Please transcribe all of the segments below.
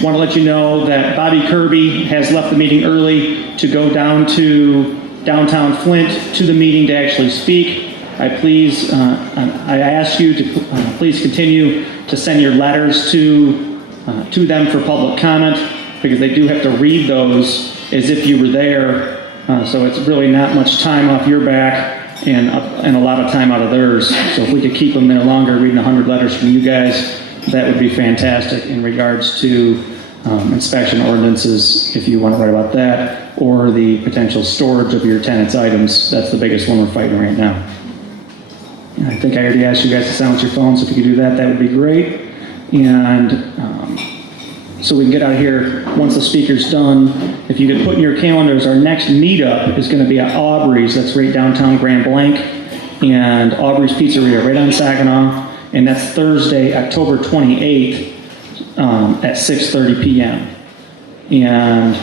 Want to let you know that Bobby Kirby has left the meeting early to go down to downtown Flint to the meeting to actually speak. I ask you to please continue to send your letters to them for public comment, because they do have to read those as if you were there. So it's really not much time off your back and a lot of time out of theirs. So if we could keep them there longer, reading 100 letters from you guys, that would be fantastic in regards to inspection ordinances, if you want to write about that, or the potential storage of your tenants' items. That's the biggest one we're fighting right now. I think I already asked you guys to silence your phones. If you could do that, that would be great. And so we can get out of here once the speaker's done. If you could put in your calendars, our next meetup is going to be at Aubrey's. That's right downtown Grand Blanc. And Aubrey's Pizzeria right on Saginaw. And that's Thursday, October 28th at 6:30 p.m. And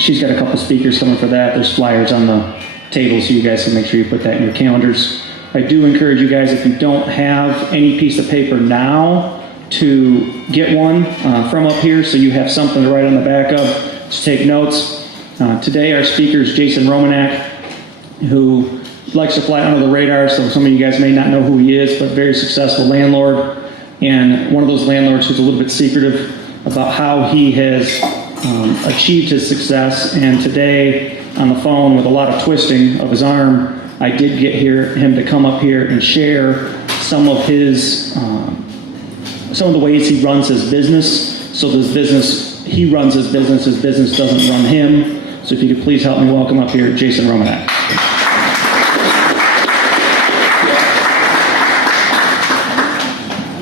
she's got a couple speakers coming for that. There's flyers on the table, so you guys can make sure you put that in your calendars. I do encourage you guys, if you don't have any piece of paper now, to get one from up here so you have something to write on the back of, to take notes. Today our speaker is Jason Romanack, who likes to fly under the radar, so some of you guys may not know who he is, but very successful landlord, and one of those landlords who's a little bit secretive about how he has achieved his success. And today on the phone with a lot of twisting of his arm, I did get him to come up here and share some of his some of the ways he runs his business. So he runs his business doesn't run him. So if you could please help me welcome up here Jason Romanack.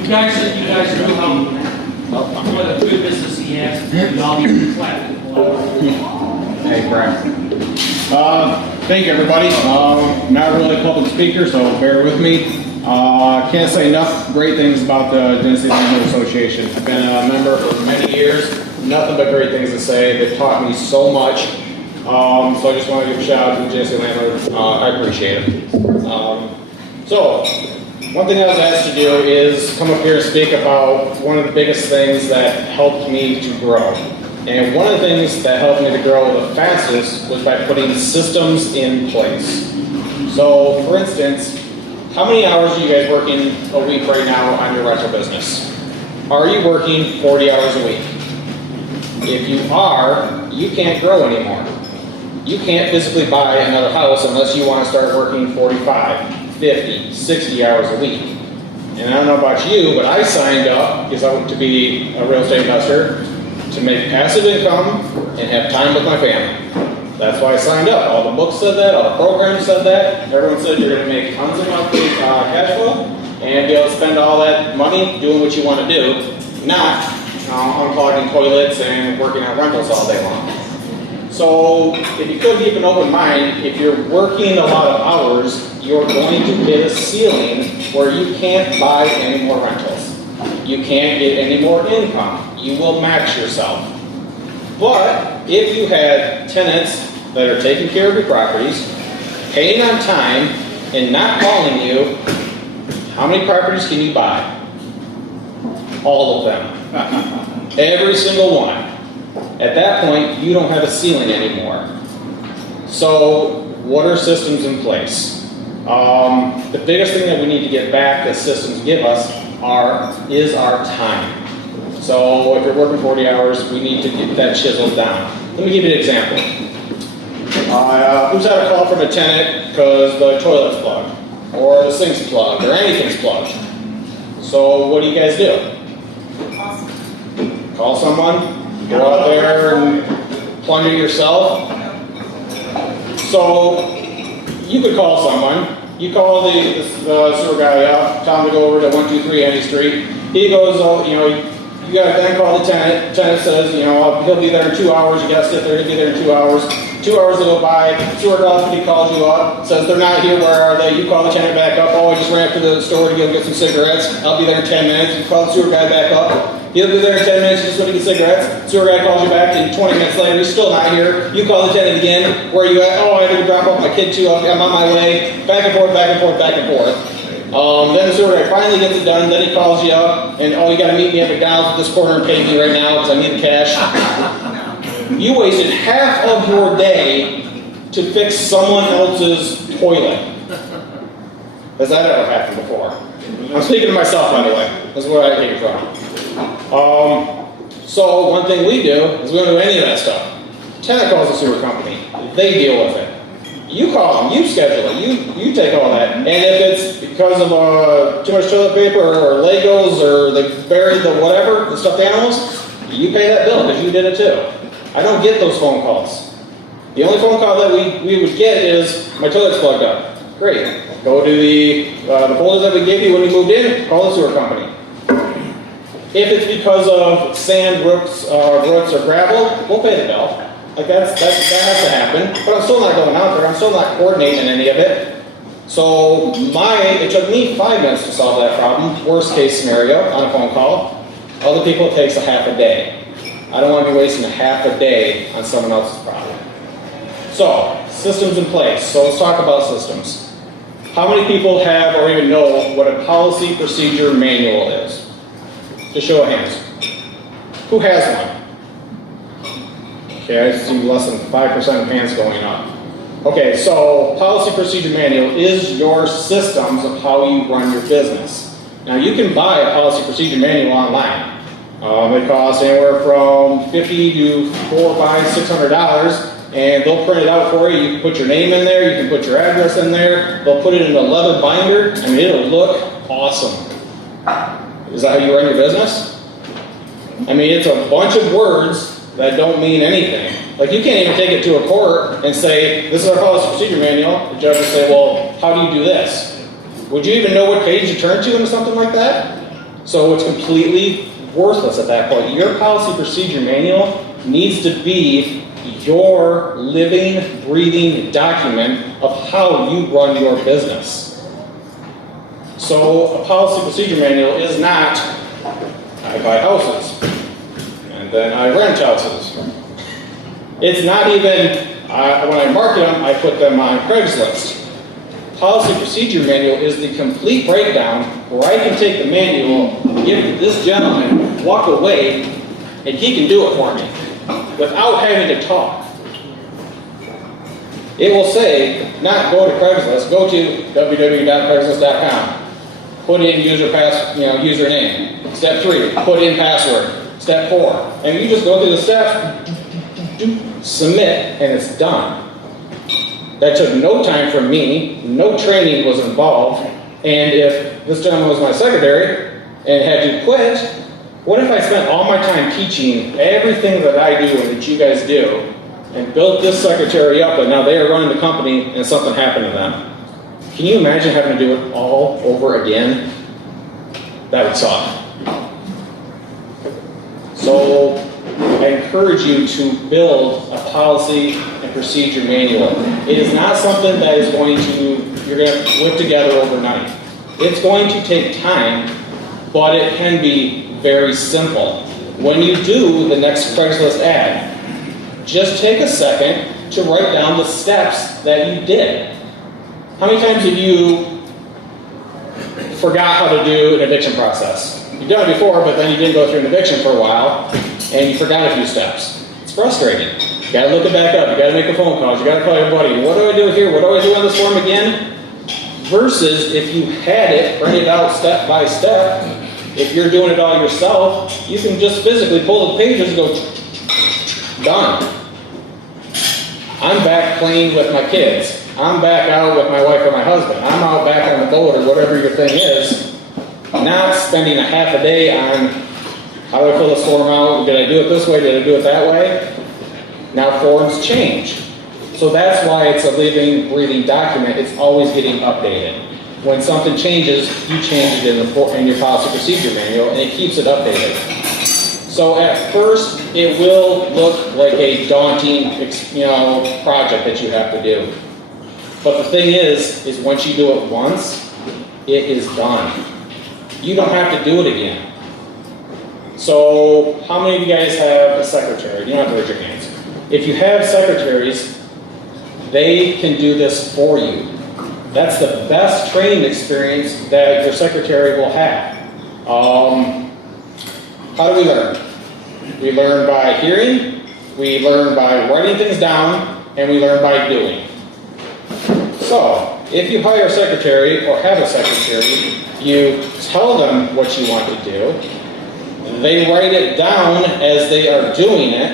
You guys know what a good business he has. You all need to clap. Hey, Brian. Thank you, everybody. Not really a public speaker, so bear with me. Can't say enough great things about the Genesee Landlord Association. I've been a member for many years. Nothing but great things to say. They've taught me so much. So I just want to give a shout out to the Genesee Landlord. I appreciate it. So one thing I was asked to do is come up here and speak about one of the biggest things that helped me to grow. And one of the things that helped me to grow the fastest was by putting systems in place. So, for instance, how many hours are you guys working a week right now on your rental business? Are you working 40 hours a week? If you are, you can't grow anymore. You can't physically buy another house unless you want to start working 45, 50, 60 hours a week. And I don't know about you, but I signed up because I want to be a real estate investor to make passive income and have time with my family. That's why I signed up. All the books said that, all the programs said that. Everyone said you're going to make tons of monthly cash flow and be able to spend all that money doing what you want to do, not unclogging toilets and working on rentals all day long. So if you could keep an open mind, if you're working a lot of hours, you're going to hit a ceiling where you can't buy any more rentals. You can't get any more income. You will max yourself. But if you had tenants that are taking care of your properties, paying on time, and not calling you, how many properties can you buy? All of them. Every single one. At that point, you don't have a ceiling anymore. So what are systems in place? The biggest thing that we need to get back that systems give us is our time. So if you're working 40 hours, we need to get that chiseled down. Let me give you an example. Who's had a call from a tenant because the toilet's plugged, or the sink's plugged, or anything's plugged? So what do you guys do? Call someone? Go out there and plunge it yourself? So you could call someone. You call the sewer guy up, tell him to go over to 123 Henry Street. He goes, you got to then call the tenant. The tenant says, he'll be there in 2 hours. You got to sit there. He'll be there in 2 hours. 2 hours will go by. Sewer company calls you up, says they're not here. Where are they? You call the tenant back up. Oh, I just ran up to the store to go get some cigarettes. I'll be there in 10 minutes. You call the sewer guy back up. He'll be there in 10 minutes. Just going to get cigarettes. Sewer guy calls you back, and 20 minutes later, he's still not here. You call the tenant again. Where are you at? Oh, I had to drop off my kid too. I'm on my way. Back and forth, back and forth, back and forth. Then the sewer guy finally gets it done, then he calls you up, and you gotta meet me at McDonald's at this corner and pay me right now because I need the cash. You wasted half of your day to fix someone else's toilet. Has that ever happened before? I'm speaking to myself, by the way. That's where I take it from. So one thing we do is we don't do any of that stuff. Tenant calls the sewer company. They deal with it. You call them, you schedule it, you take all that. And if it's because of too much toilet paper or Legos or they buried the whatever, the stuffed animals, you pay that bill because you did it too. I don't get those phone calls. The only phone call that we would get is, my toilet's plugged up. Great. Go to the folder that we gave you when you moved in, call the sewer company. If it's because of sand, roots, or gravel, we'll pay the bill. Like that has to happen. But I'm still not going out there. I'm still not coordinating any of it. So it took me 5 minutes to solve that problem. Worst case scenario on a phone call. Other people it takes a half a day. I don't want to be wasting a half a day on someone else's problem. So, systems in place. So let's talk about systems. How many people have or even know what a policy procedure manual is? Just show of hands. Who has one? Okay, I see less than 5% of hands going up. Okay, so policy procedure manual is your systems of how you run your business. Now you can buy a policy procedure manual online. It costs anywhere from $50 to $400, $500, $600. And they'll print it out for you. You can put your name in there, you can put your address in there, they'll put it in a leather binder, I mean, it'll look awesome. Is that how you run your business? I mean, it's a bunch of words that don't mean anything. Like, you can't even take it to a court and say, this is our policy procedure manual. The judge will say, well, how do you do this? Would you even know what page to turn to into something like that? So it's completely worthless at that point. Your policy procedure manual needs to be your living, breathing document of how you run your business. So a policy procedure manual is not, I buy houses, and then I rent houses. It's not even, when I market them, I put them on Craigslist. Policy procedure manual is the complete breakdown where I can take the manual, give it to this gentleman, walk away, and he can do it for me without having to talk. It will say, not go to Craigslist, go to www.craigslist.com. Put in username. Step 3, put in password. Step 4, and you just go through the steps, submit, and it's done. That took no time from me, no training was involved, and if this gentleman was my secretary and had to quit, what if I spent all my time teaching everything that I do and that you guys do, and built this secretary up, and now they are running the company and something happened to them? Can you imagine having to do it all over again? That would suck. So I encourage you to build a policy and procedure manual. It is not something that is you're going to whip together overnight. It's going to take time, but it can be very simple. When you do the next Craigslist ad, just take a second to write down the steps that you did. How many times have you forgot how to do an eviction process? You've done it before, but then you didn't go through an eviction for a while, and you forgot a few steps. It's frustrating. You gotta look it back up, you gotta make the phone calls, you gotta call your buddy, what do I do here, what do I do on this form again? Versus if you had it printed out step by step, if you're doing it all yourself, you can just physically pull the pages and go, done. I'm back playing with my kids. I'm back out with my wife or my husband. I'm out back on the boat or whatever your thing is. Not spending a half a day on how do I fill this form out? Did I do it this way? Did I do it that way? Now forms change. So that's why it's a living, breathing document. It's always getting updated. When something changes, you change it in your policy procedure manual, and it keeps it updated. So at first, it will look like a daunting, project that you have to do. But the thing is once you do it once, it is done. You don't have to do it again. So how many of you guys have a secretary? You don't have to raise your hands. If you have secretaries, they can do this for you. That's the best training experience that your secretary will have. How do we learn? We learn by hearing, we learn by writing things down, and we learn by doing. So, if you hire a secretary or have a secretary, you tell them what you want to do, they write it down as they are doing it,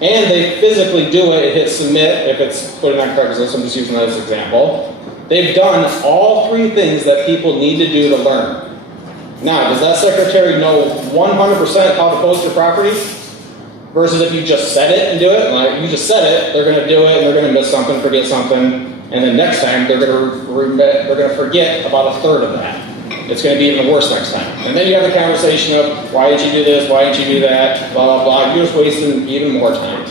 and they physically do it and hit submit if it's put it on Craigslist. I'm just using that as an example. They've done all three things that people need to do to learn. Now, does that secretary know 100% how to post your property? Versus if you just said it and do it, like you just said it, they're going to do it and they're going to miss something, forget something, and then next time they're going to forget about a third of that. It's going to be even worse next time. And then you have the conversation of, why did you do this, why didn't you do that, blah, blah, blah. You're just wasting even more time.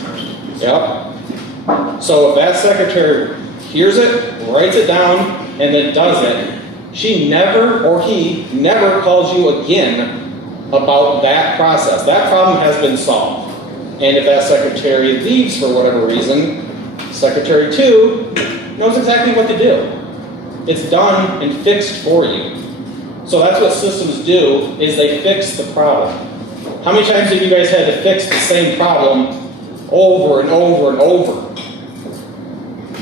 Yep. So if that secretary hears it, writes it down, and then does it, she never, or he never calls you again about that process. That problem has been solved. And if that secretary leaves for whatever reason, Secretary 2 knows exactly what to do. It's done and fixed for you. So that's what systems do, is they fix the problem. How many times have you guys had to fix the same problem over and over and over?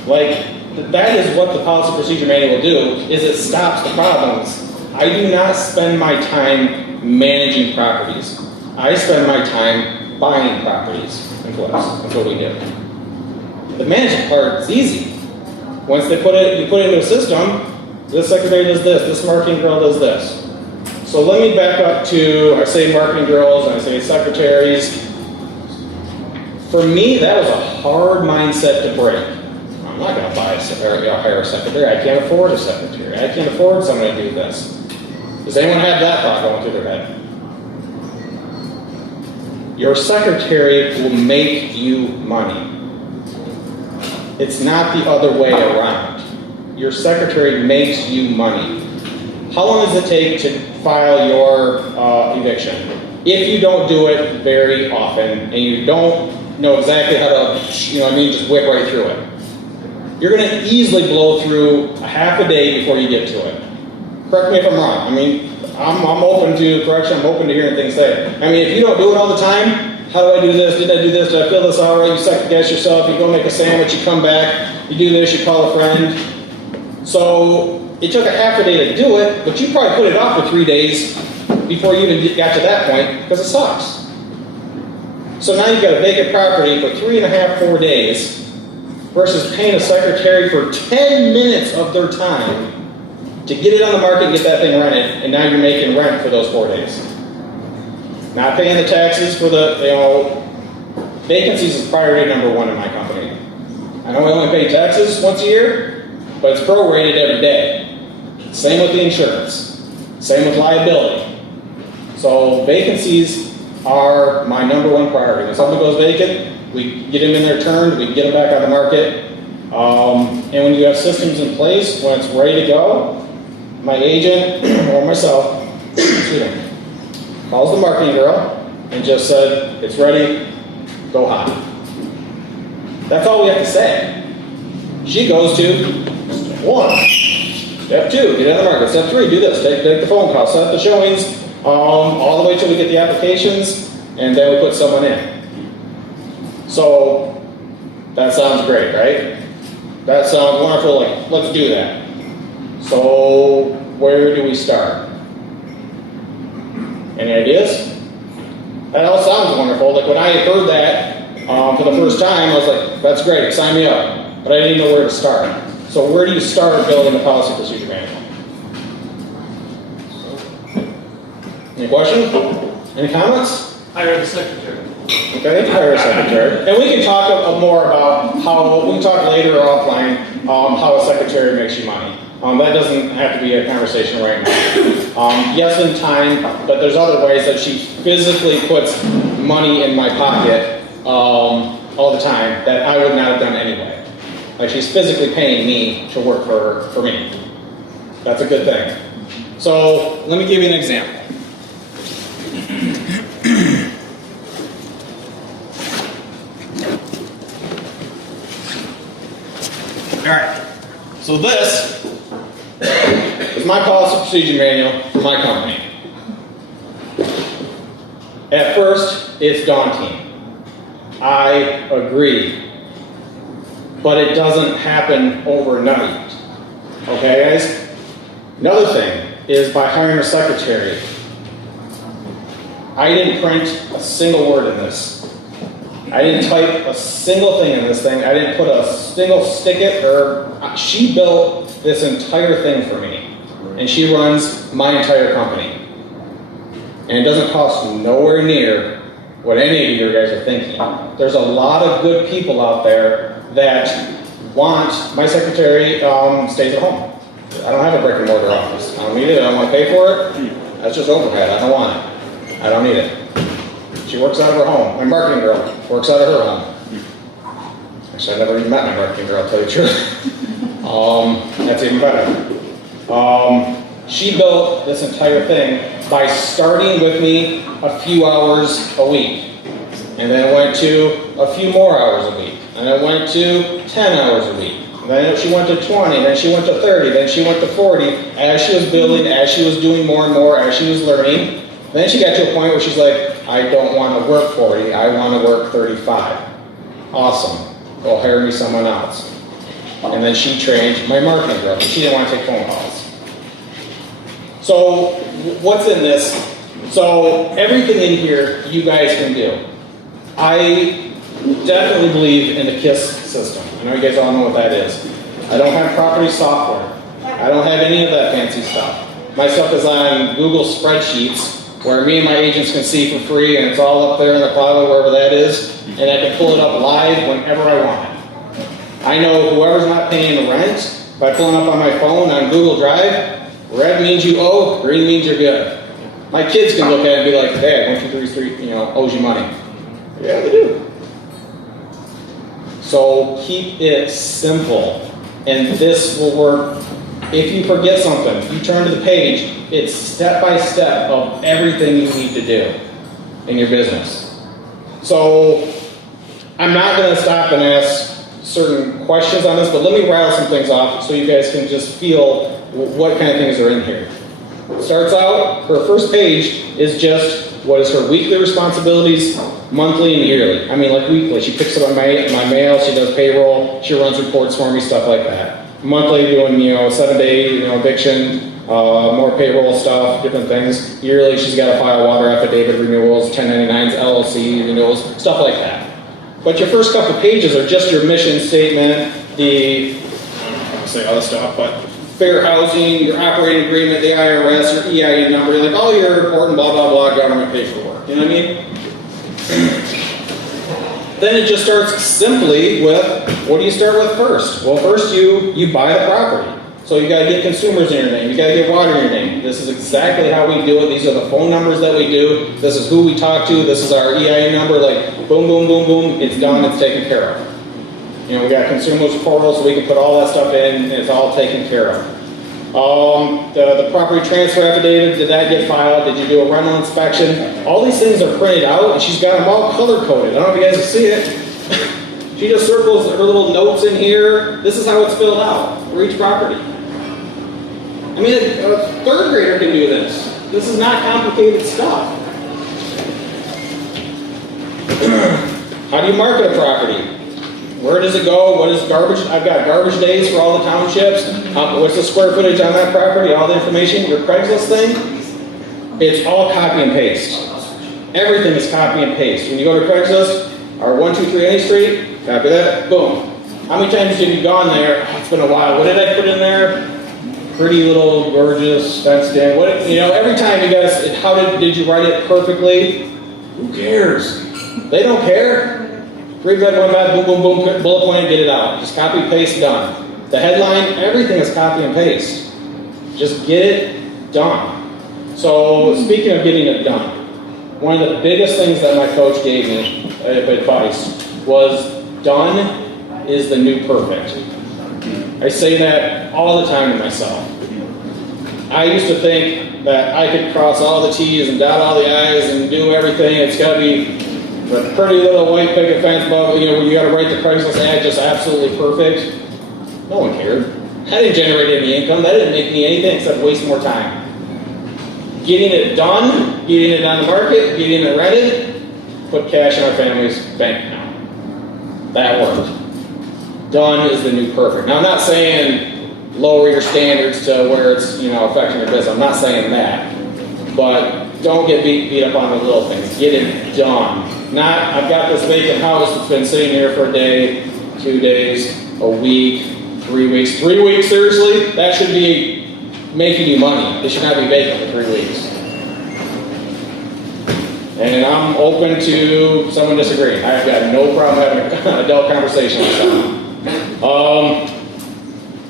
Like, that is what the policy procedure manual will do, is it stops the problems. I do not spend my time managing properties. I spend my time buying properties and flips. That's what we do. The management part is easy. Once you put it into a system, this secretary does this marketing girl does this. So let me back up to, I say marketing girls and I say secretaries. For me, that was a hard mindset to break. I'm not going to hire a secretary. I can't afford a secretary. I can't afford someone to do this. Does anyone have that thought going through their head? Your secretary will make you money. It's not the other way around. Your secretary makes you money. How long does it take to file your eviction? If you don't do it very often and you don't know exactly how to, just whip right through it, you're going to easily blow through a half a day before you get to it. Correct me if I'm wrong. I'm open to correction. I'm open to hearing things said. If you don't do it all the time, how do I do this? Did I do this? Did I feel this all right? You second guess yourself. You go make a sandwich. You come back. You do this. You call a friend. So it took a half a day to do it, but you probably put it off for 3 days before you even got to that point because it sucks. So now you've got a vacant property for 3.5, 4 days versus paying a secretary for 10 minutes of their time to get it on the market and get that thing rented, and now you're making rent for those 4 days. Not paying the taxes for vacancies is priority number one in my company. I know we only pay taxes once a year, but it's prorated every day. Same with the insurance. Same with liability. So vacancies are my number one priority. When something goes vacant, we get them in their turn, we get them back on the market. And when you have systems in place, when it's ready to go, my agent or myself, calls the marketing girl and just said, it's ready, go hot. That's all we have to say. She goes to step 1, step 2, get on the market, step 3, do this, take the phone call, set up the showings, all the way till we get the applications, and then we put someone in. So that sounds great, right? That sounds wonderful, let's do that. So where do we start? Any ideas? That all sounds wonderful. When I heard that for the first time, I was like, that's great, sign me up. But I didn't know where to start. So where do you start building the policy procedure manual? Any questions? Any comments? Hire the secretary. Okay, hire a secretary. And we can talk more about we can talk later or offline how a secretary makes you money. That doesn't have to be a conversation right now. Yes, in time, but there's other ways that she physically puts money in my pocket all the time that I would not have done anyway. She's physically paying me to work for me. That's a good thing. So let me give you an example. All right. So this is my policy procedure manual for my company. At first, it's daunting. I agree. But it doesn't happen overnight. Okay, guys? Another thing is by hiring a secretary. I didn't print a single word in this. I didn't type a single thing in this thing. I didn't put a single sticket she built this entire thing for me. And she runs my entire company. And it doesn't cost nowhere near what any of you guys are thinking. There's a lot of good people out there that want my secretary stays at home. I don't have a brick and mortar office. I don't need it. I don't want to pay for it. That's just overhead. I don't want it. I don't need it. She works out of her home. My marketing girl works out of her home. Actually, I've never even met my marketing girl, I'll tell you the truth. That's even better. She built this entire thing by starting with me a few hours a week. And then it went to a few more hours a week. And it went to 10 hours a week. And then she went to 20, then she went to 30, then she went to 40. As she was building, as she was doing more and more, as she was learning, then she got to a point where she's like, I don't want to work 40, I want to work 35. Awesome. Go hire me someone else. And then she trained my marketing girl. She didn't want to take phone calls. So what's in this? So everything in here you guys can do. I definitely believe in the KISS system. I know you guys all know what that is. I don't have property software. I don't have any of that fancy stuff. My stuff is on Google spreadsheets where me and my agents can see for free, and it's all up there in the cloud, wherever that is, and I can pull it up live whenever I want it. I know whoever's not paying the rent, by pulling up on my phone on Google Drive, red means you owe, green means you're good. My kids can look at it and be like, Dad, 1233, owes you money. Yeah, they do. So keep it simple, and this will work. If you forget something, you turn to the page, it's step by step of everything you need to do in your business. So I'm not going to stop and ask certain questions on this, but let me rattle some things off so you guys can just feel what kind of things are in here. It starts out, her first page is just what is her weekly responsibilities, monthly and yearly. I mean, like weekly, she picks up my mail, she does payroll, she runs reports for me, stuff like that. Monthly, doing 7-day eviction, more payroll stuff, different things. Yearly, she's got to file water affidavit renewals, 1099s, LLC renewals, stuff like that. But your first couple pages are just your mission statement, I don't want to say other stuff, but fair housing, your operating agreement, the IRS, your EIN number, like all your important blah, blah, blah government paperwork. You know what I mean? Then it just starts simply with, what do you start with first? Well, first you buy the property. So you got to get consumers in your name. You got to get water in your name. This is exactly how we do it. These are the phone numbers that we do. This is who we talk to. This is our EIN number. Like boom, boom, boom, boom. It's done. It's taken care of. We got consumers portal, so we can put all that stuff in, and it's all taken care of. The property transfer affidavit, did that get filed? Did you do a rental inspection? All these things are printed out, and she's got them all color-coded. I don't know if you guys can see it. She just circles her little notes in here. This is how it's filled out for each property. I mean, a third grader can do this. This is not complicated stuff. How do you market a property? Where does it go? What is garbage? I've got garbage days for all the townships. What's the square footage on that property? All the information. Your Craigslist thing, it's all copy and paste. Everything is copy and paste. When you go to Craigslist, or 123 Any Street, copy that, boom. How many times have you gone there? Oh, it's been a while. What did I put in there? Pretty little, gorgeous, fenced in. Every time you guys, how did you write it perfectly? Who cares? They don't care. Read red, one bad, boom, boom, boom, bullet point, get it out. Just copy, paste, done. The headline, everything is copy and paste. Just get it done. So speaking of getting it done, one of the biggest things that my coach gave me, advice, was done is the new perfect. I say that all the time to myself. I used to think that I could cross all the T's and dot all the I's and do everything. It's got to be the pretty little white picket fence above, when you got to write the Craigslist ad just absolutely perfect. No one cared. That didn't generate any income. That didn't make me anything except waste more time. Getting it done, getting it on the market, getting it rented, put cash in our family's bank account. That worked. Done is the new perfect. Now, I'm not saying lower your standards to where it's, affecting your business. I'm not saying that. But don't get beat up on the little things. Get it done. Not, I've got this vacant house that's been sitting here for a day, 2 days, a week, 3 weeks. 3 weeks, seriously? That should be making you money. It should not be vacant for 3 weeks. And I'm open to someone disagreeing. I've got no problem having an adult conversation with someone.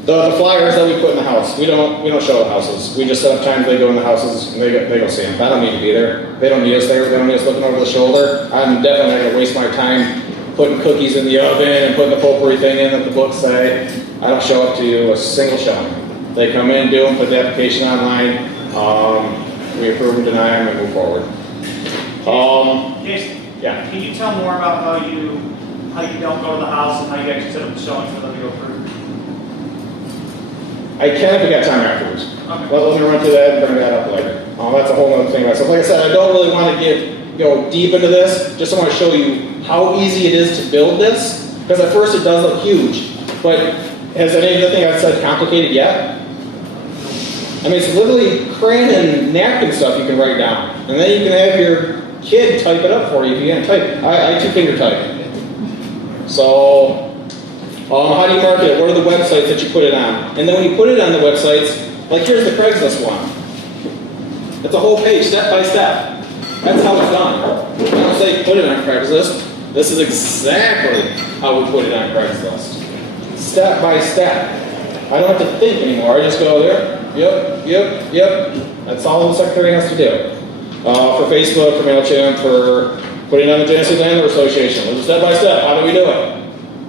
The flyers that we put in the house, we don't show the houses. We just set up times they go in the houses and they go see them. I don't need to be there. They don't need us there. They don't need us looking over the shoulder. I'm definitely not going to waste my time putting cookies in the oven and putting the potpourri thing in that the books say. I don't show up to a single showing. They come in, do them, put the application online. We approve and deny them and move forward. Jason, Yeah. can you tell more about how you don't go to the house and how you actually set up the showing for them to go through? I can if we got time afterwards. Okay. Let me run through that and bring that up later. That's a whole other thing myself. Like I said, I don't really want to go deep into this. Just want to show you how easy it is to build this. Because at first it does look huge. But has any of the thing I've said complicated yet? I mean, it's literally crayon and napkin stuff you can write down. And then you can have your kid type it up for you if you can't type. I two-finger type. So, how do you market it? What are the websites that you put it on? And then when you put it on the websites, like here's the Craigslist one. It's a whole page, step by step. That's how it's done. I don't say put it on Craigslist. This is exactly how we put it on Craigslist. Step by step. I don't have to think anymore. I just go there. Yep. That's all the secretary has to do. For Facebook, for MailChimp, for putting it on the Genesee Landlord Association. It's step by step. How do we do it?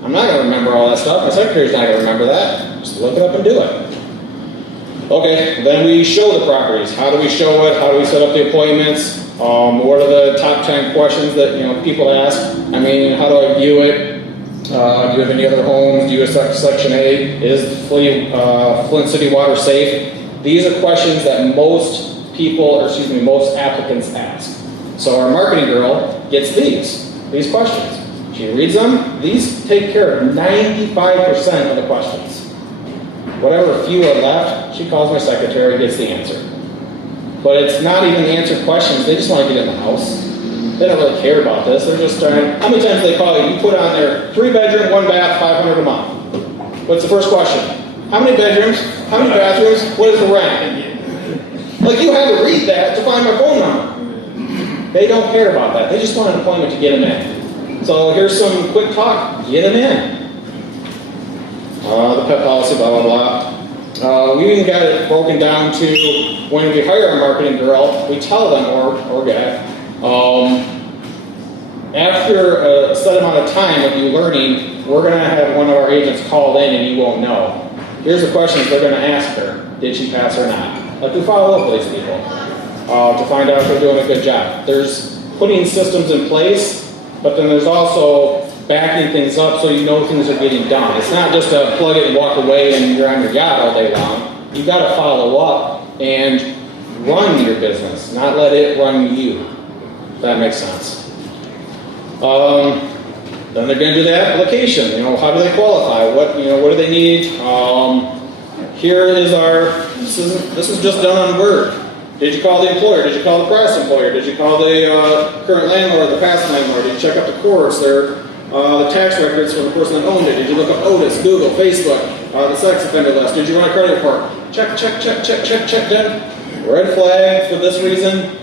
I'm not going to remember all that stuff. My secretary's not going to remember that. Just look it up and do it. Okay, then we show the properties. How do we show it? How do we set up the appointments? What are the top 10 questions that people ask? I mean, how do I view it? Do you have any other homes? Do you have Section 8? Is Flint City water safe? These are questions that most applicants ask. So our marketing girl gets these questions. She reads them. These take care of 95% of the questions. Whatever few are left, she calls my secretary, gets the answer. But it's not even answered questions. They just want to get in the house. They don't really care about this. They're just trying. How many times do they call you? You put on there 3-bedroom, 1 bath, $500 a month. What's the first question? How many bedrooms? How many bathrooms? What is the rent? Like you had to read that to find my phone number. They don't care about that. They just want an appointment to get them in. So here's some quick talk. Get them in. The pet policy, blah, blah, blah. We even got it broken down to when we hire a marketing girl, we tell them, or guy, after a set amount of time of you learning, we're going to have one of our agents call in and you won't know. Here's the questions they're going to ask her. Did she pass or not? Like we follow up with these people to find out if they're doing a good job. There's putting systems in place, but then there's also backing things up so you know things are getting done. It's not just a plug it and walk away and you're on your yacht all day long. You've got to follow up and run your business, not let it run you. If that makes sense. Then they're going to do the application. How do they qualify? What do they need? Here is this is just done on Word. Did you call the employer? Did you call the past employer? Did you call the current landlord, the past landlord? Did you check out the courts, the tax records for the person that owned it? Did you look up Otis, Google, Facebook, the sex offender list? Did you run a credit report? Check, done. Red flag for this reason.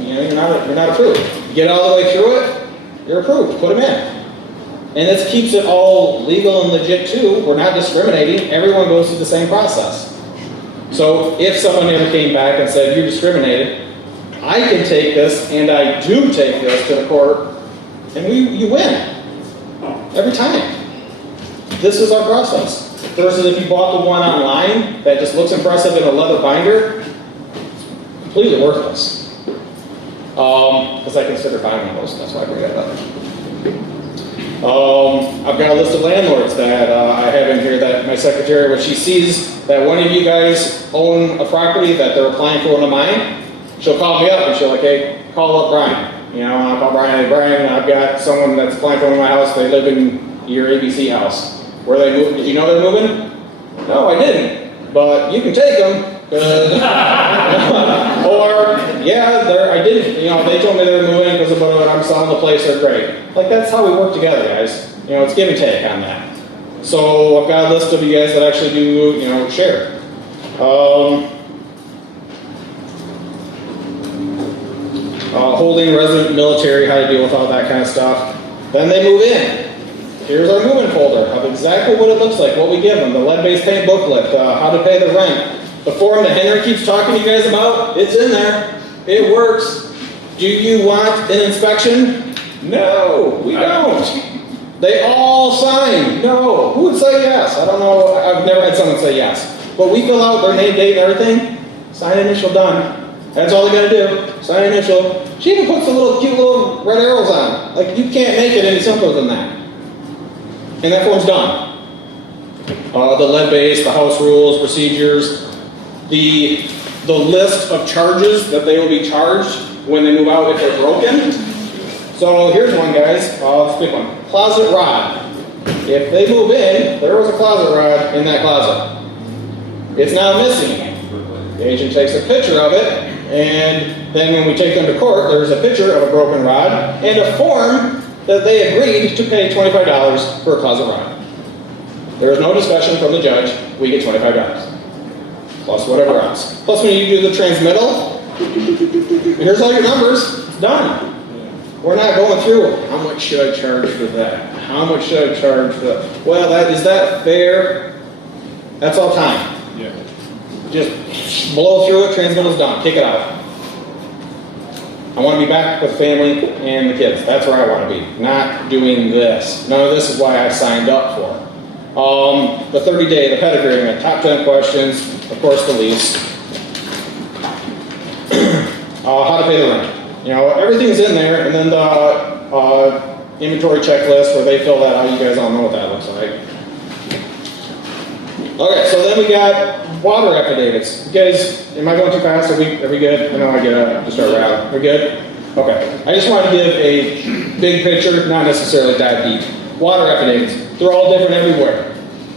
You're not approved. Get all the way through it, you're approved. Put them in. And this keeps it all legal and legit too. We're not discriminating. Everyone goes through the same process. So if someone ever came back and said, you discriminated, I can take this, and I do take this to the court, and you win. Every time. This is our process. Versus if you bought the one online that just looks impressive in a leather binder, it's completely worthless. Because I consider buying one of those, that's why I bring that up. I've got a list of landlords that I have in here that my secretary, when she sees that one of you guys own a property that they're applying for one of mine, she'll call me up and she'll like, hey, call up Brian. You know, I'll call Brian, hey Brian, I've got someone that's applying for one of my house, they live in your ABC house. Where they move? Did you know they're moving? No, I didn't. But you can take them. Or, yeah, I didn't. You know, they told me they were moving because of what I'm selling the place, they're great. Like, that's how we work together, guys. You know, it's give and take on that. So, I've got a list of you guys that actually do, you know, share. Holding resident military, how to deal with all that kind of stuff. Then they move in. Here's our move-in folder of exactly what it looks like, what we give them, the lead-based paint booklet, how to pay the rent. The form that Henry keeps talking to you guys about, it's in there. It works. Do you want an inspection? No, we don't. They all sign. No. Who would say yes? I don't know. I've never had someone say yes. But we fill out their name, date, and everything. Sign initial, done. That's all they got to do. Sign initial. She even puts the little cute little red arrows on. Like, you can't make it any simpler than that. And that form's done. The lead base, the house rules, procedures, the list of charges that they will be charged when they move out if they're broken. So here's one, guys. Let's pick one. Closet rod. If they move in, there was a closet rod in that closet. It's now missing. The agent takes a picture of it, and then when we take them to court, there's a picture of a broken rod and a form that they agreed to pay $25 for a closet rod. There is no discussion from the judge. We get $25. Plus whatever else. Plus when you do the transmittal, here's all your numbers. It's done. We're not going through, how much should I charge for that? How much should I charge for that? Well, is that fair? That's all time. Yeah. Just blow through it, transmittal's done. Kick it out. I want to be back with family and the kids. That's where I want to be. Not doing this. None of this is why I signed up for. The 30-day, the pet agreement, top 10 questions, of course the lease. How to pay the rent. You know, everything's in there, and then the inventory checklist where they fill that out. You guys all know what that looks like. Okay, so then we got water affidavits. You guys, am I going too fast? Are we good? I know I get up to start around. We're good? Okay. I just want to give a big picture, not necessarily that deep. Water affidavits. They're all different everywhere.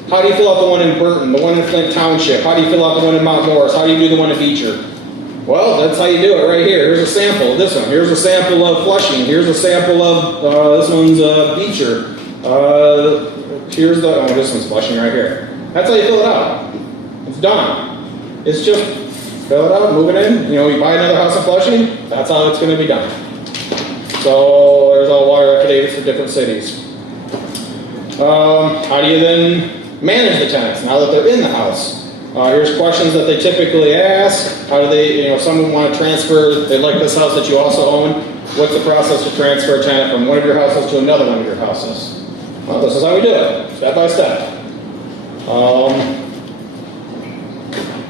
How do you fill out the one in Burton, the one in Flint Township? How do you fill out the one in Mount Morris? How do you do the one in Beecher? Well, that's how you do it right here. Here's a sample of this one. Here's a sample of Flushing. Here's a sample of, this one's Beecher. Here's this one's Flushing right here. That's how you fill it out. It's done. It's just fill it out, move it in. You know, you buy another house in Flushing, that's how it's going to be done. So there's all water affidavits for different cities. How do you then manage the tenants now that they're in the house? Here's questions that they typically ask. How do they, you know, someone want to transfer, they like this house that you also own. What's the process to transfer a tenant from one of your houses to another one of your houses? Well, this is how we do it, step by step.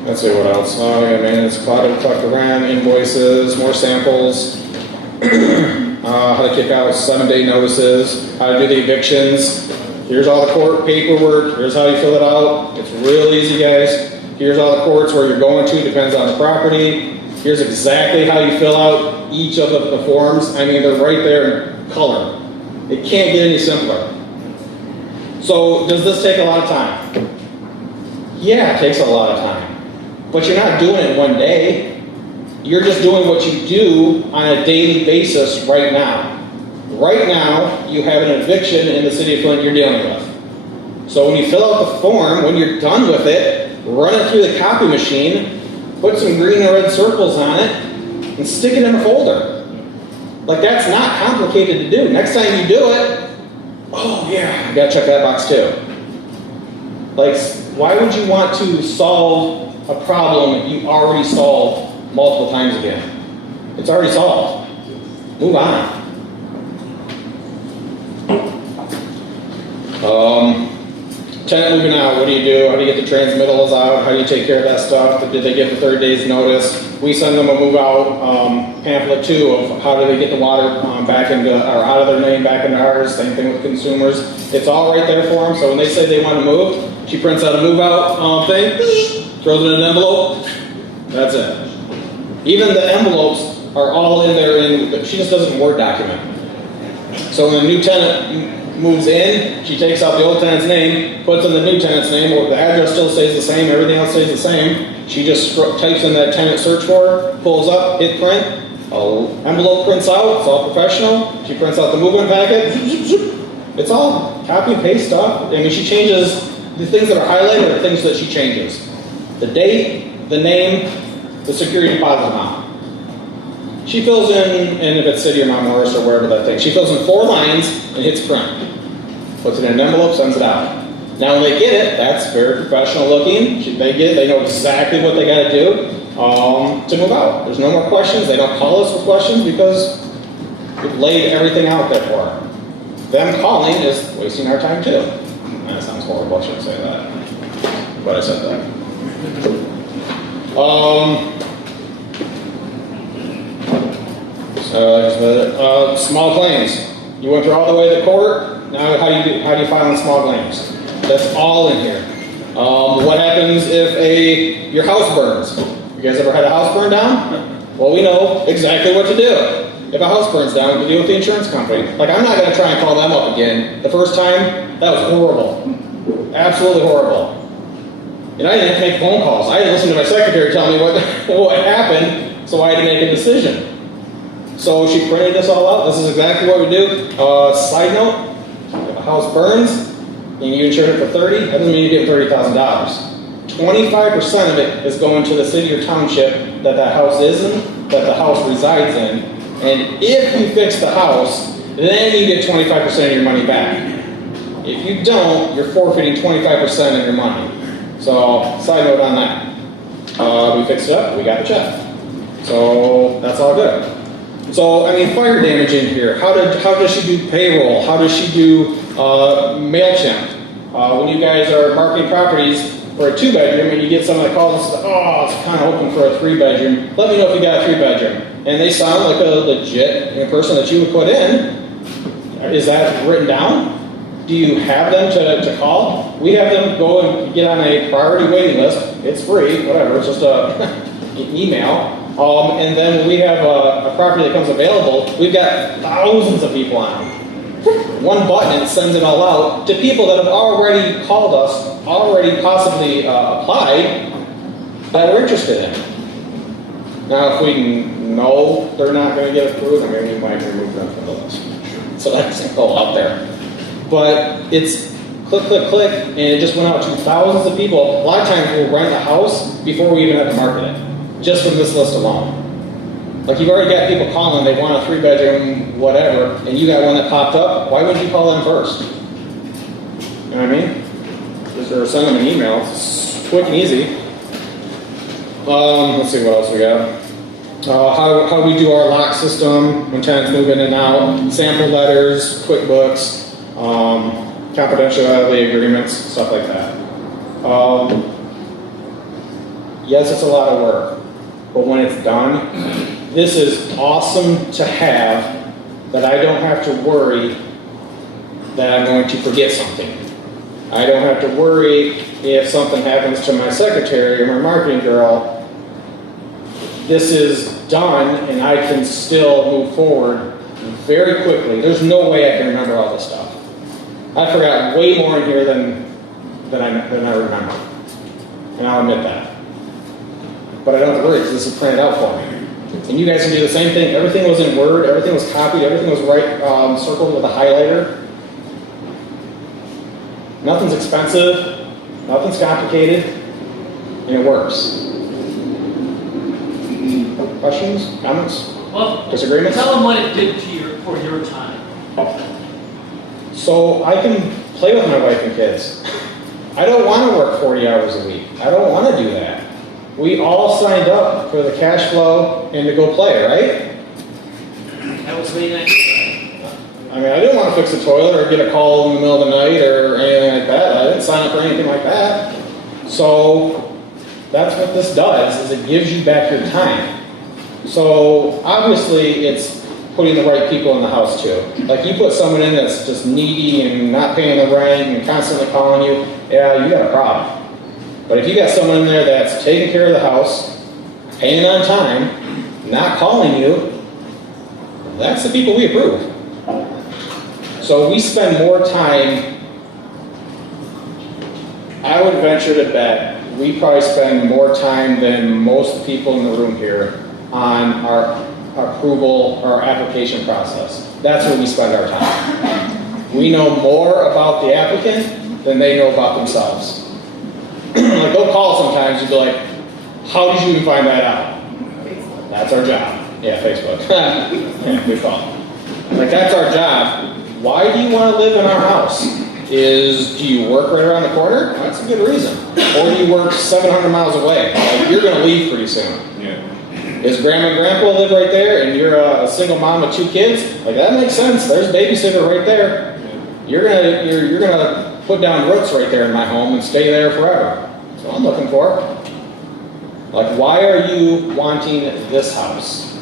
Let's see what else. It's cloud tuck around, invoices, more samples. How to kick out 7-day notices, how to do the evictions. Here's all the court paperwork. Here's how you fill it out. It's real easy, guys. Here's all the courts where you're going to, depends on the property. Here's exactly how you fill out each of the forms. I mean, they're right there in color. It can't get any simpler. So, does this take a lot of time? Yeah, it takes a lot of time. But you're not doing it one day. You're just doing what you do on a daily basis right now. Right now, you have an eviction in the city of Flint you're dealing with. So when you fill out the form, when you're done with it, run it through the copy machine, put some green and red circles on it, and stick it in a folder. Like, that's not complicated to do. Next time you do it, oh yeah, I gotta check that box too. Like, why would you want to solve a problem you already solved multiple times again? It's already solved. Move Tenant moving out, what do you do? How do you get the transmittals out? How do you take care of that stuff? Did they get the 30 days notice? We send them a move out pamphlet too of how do they get the water back into, or out of their name back into ours. Same thing with consumers. It's all right there for them. So when they say they want to move, she prints out a move out thing, throws it in an envelope. That's it. Even the envelopes are all in there, she just doesn't Word document. So when the new tenant moves in, she takes out the old tenant's name, puts in the new tenant's name, or the address still stays the same, everything else stays the same. She just types in that tenant search for, pulls up, hit print, envelope prints out, it's all professional. She prints out the move-in packet, it's all copy and paste stuff. I mean, she changes, the things that are highlighted are things that she changes. The date, the name, the security deposit amount. She fills in, and if it's City or Mount Morris or wherever that thing, she fills in 4 lines and hits print. Puts it in an envelope, sends it out. Now when they get it, that's very professional looking. They know exactly what they got to do to move out. There's no more questions. They don't call us for questions because we've laid everything out there for them. Them calling is wasting our time too. That sounds horrible, I shouldn't say that. But I said that. Small claims. You went through all the way to court. Now, how do you file on small claims? That's all in here. What happens if your house burns? You guys ever had a house burn down? Well, we know exactly what to do. If a house burns down, we deal with the insurance company. Like, I'm not going to try and call them up again. The first time, that was horrible. Absolutely horrible. And I didn't have to make phone calls. I didn't listen to my secretary tell me what happened, so I had to make a decision. So she printed this all out. This is exactly what we do. Side note, if a house burns and you insured it for $30,000, that doesn't mean you get $30,000. 25% of it is going to the city or township that house is in, that the house resides in. And if you fix the house, then you get 25% of your money back. If you don't, you're forfeiting 25% of your money. So, side note on that. We fixed it up, we got the check. So, that's all good. So, I mean, fire damage in here. How does she do payroll? How does she do MailChimp? When you guys are marketing properties for a 2-bedroom and you get someone that calls and says, oh, it's kind of hoping for a 3-bedroom. Let me know if you got a 3-bedroom. And they sound like a legit person that you would put in. Is that written down? Do you have them to call? We have them go and get on a priority waiting list. It's free, whatever, it's just an email. And then when we have a property that comes available, we've got thousands of people on it. One button and it sends it all out to people that have already called us, already possibly applied, that we're interested in. Now, if we know they're not going to get approved, then maybe we might remove them from the list. So that doesn't go out there. But it's click, click, click, and it just went out to thousands of people. A lot of times we'll rent a house before we even have to market it, just from this list alone. Like, you've already got people calling, they want a 3-bedroom, whatever, and you got one that popped up, why wouldn't you call them first? You know what I mean? Just or send them an email. It's quick and easy. Let's see what else we got. How we do our lock system when tenants move in and out, sample letters, QuickBooks, confidentiality agreements, stuff like that. Yes, it's a lot of work, but when it's done, this is awesome to have, that I don't have to worry that I'm going to forget something. I don't have to worry if something happens to my secretary or my marketing girl. This is done and I can still move forward very quickly. There's no way I can remember all this stuff. I forgot way more in here than I remember. And I'll admit that. But I don't have to worry because this is printed out for me. And you guys can do the same thing. Everything was in Word, everything was copied, everything was circled with a highlighter. Nothing's expensive, nothing's complicated, and it works. Questions, comments, disagreements? Tell them what it did for your time. So I can play with my wife and kids. I don't want to work 40 hours a week. I don't want to do that. We all signed up for the cash flow and to go play, right? That was the main idea. I mean, I didn't want to fix a toilet or get a call in the middle of the night or anything like that. I didn't sign up for anything like that. So that's what this does, is it gives you back your time. So obviously it's putting the right people in the house too. Like you put someone in that's just needy and not paying the rent and constantly calling you, yeah, you got a problem. But if you got someone in there that's taking care of the house, paying on time, not calling you, that's the people we approve. So we spend more time, I would venture to bet, we probably spend more time than most people in the room here on our approval or application process. That's where we spend our time. We know more about the applicant than they know about themselves. Like they'll call sometimes and be like, how did you even find that out? That's our job. Yeah, Facebook. Yeah, good call. Like that's our job. Why do you want to live in our house? Do you work right around the corner? That's a good reason. Or do you work 700 miles away? Like you're going to leave pretty soon. Yeah. Is grandma and grandpa live right there and you're a single mom with 2 kids? Like that makes sense. There's babysitter right there. You're gonna put down roots right there in my home and stay there forever. That's what I'm looking for. Like why are you wanting this house?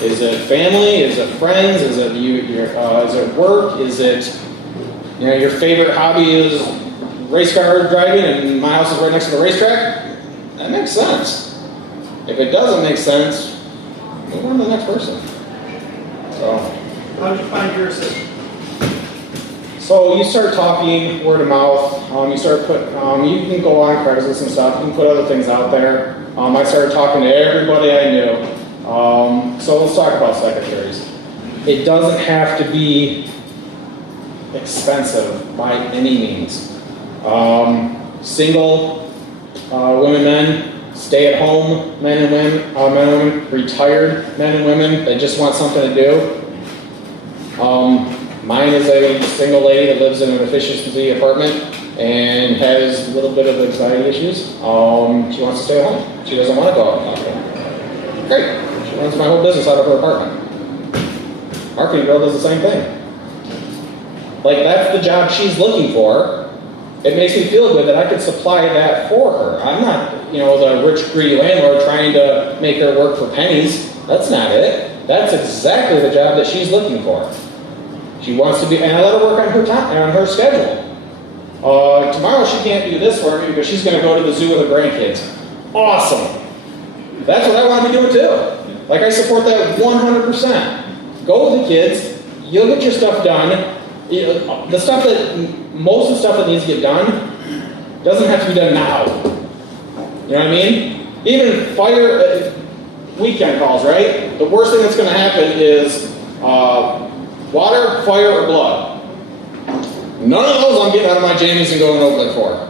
Is it family? Is it friends? Is it is it work? Is it your favorite hobby is race car driving and my house is right next to the racetrack? That makes sense. If it doesn't make sense, move on to the next person. So, How did you find your assistant? So you start talking word of mouth. You start you can go on Craigslist and stuff. You can put other things out there. I started talking to everybody I knew. So let's talk about secretaries. It doesn't have to be expensive by any means. Single women, men, stay-at-home men and women, retired men and women that just want something to do. Mine is a single lady that lives in an efficiency apartment and has a little bit of anxiety issues. She wants to stay at home. She doesn't want to go out. Great. She runs my whole business out of her apartment. Marketing girl does the same thing. Like that's the job she's looking for. It makes me feel good that I could supply that for her. I'm not, the rich, greedy landlord trying to make her work for pennies. That's not it. That's exactly the job that she's looking for. She wants to be, and I let her work on her time, on her schedule. Tomorrow she can't do this for me because she's going to go to the zoo with her grandkids. Awesome. That's what I want to be doing too. Like I support that 100%. Go with the kids. You'll get your stuff done. Most of the stuff that needs to get done doesn't have to be done now. You know what I mean? Even weekend calls, right? The worst thing that's going to happen is water, fire, or blood. None of those I'm getting out of my jammies and going to Oakland for.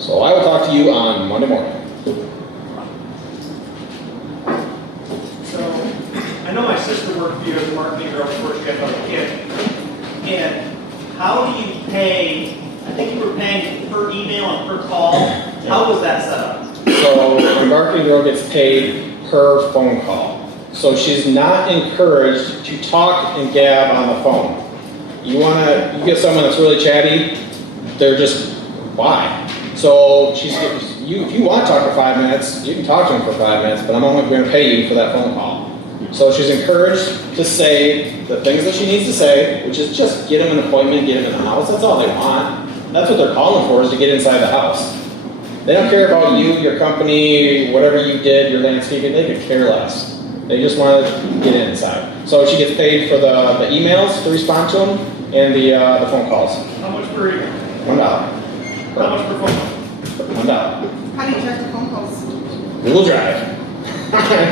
So I will talk to you on Monday morning. So, I know my sister worked for you as a marketing girl before she got another kid. And how do you pay? I think you were paying per email and per call. Yeah. How was that set up? So the marketing girl gets paid per phone call. So she's not encouraged to talk and gab on the phone. You get someone that's really chatty, they're just, why? So if you want to talk for 5 minutes, you can talk to them for 5 minutes, but I'm only going to pay you for that phone call. So she's encouraged to say the things that she needs to say, which is just get them an appointment, get them in the house. That's all they want. That's what they're calling for, is to get inside the house. They don't care about you, your company, whatever you did, your landscaping. They could care less. They just want to get inside. So she gets paid for the emails to respond to them and the phone calls. How much per email? $1. How much per phone call? $1. How do you check the phone calls? Google Drive.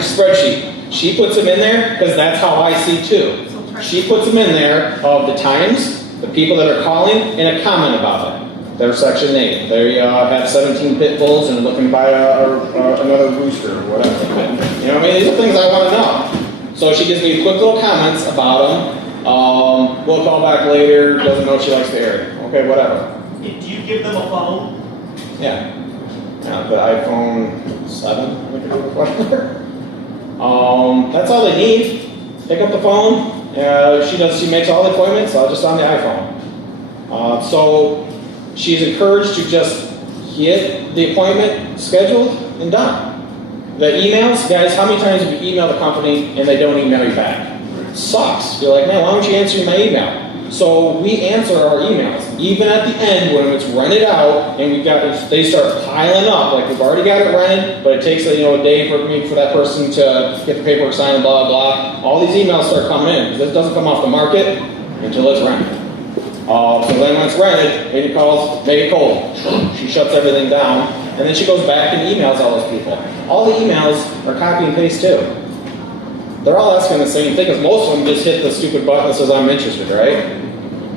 Spreadsheet. She puts them in there because that's how I see too. She puts them in there of the times, the people that are calling, and a comment about it. They're Section 8. They have 17 pit bulls and looking to buy another rooster or whatever. You know what I mean? These are things I want to know. So she gives me quick little comments about them. We'll call back later. Doesn't know she likes the area. Okay, whatever. Do you give them a phone? Yeah. The iPhone 7. That's all they need. Pick up the phone, She makes all the appointments just on the iPhone. So she's encouraged to just get the appointment scheduled and done. The emails, guys, how many times have you emailed a company and they don't email you back? It sucks. You're like, man, why don't you answer my email? So we answer our emails. Even at the end when it's rented out and they start piling up, like we've already got it rented, but it takes a day for that person to get the paperwork signed and blah, blah, blah. All these emails start coming in because it doesn't come off the market until it's rented. So then when it's rented, Lady calls, Lady Cole. She shuts everything down, and then she goes back and emails all those people. All the emails are copy and paste too. They're all asking the same thing, because most of them just hit the stupid button that says I'm interested, right?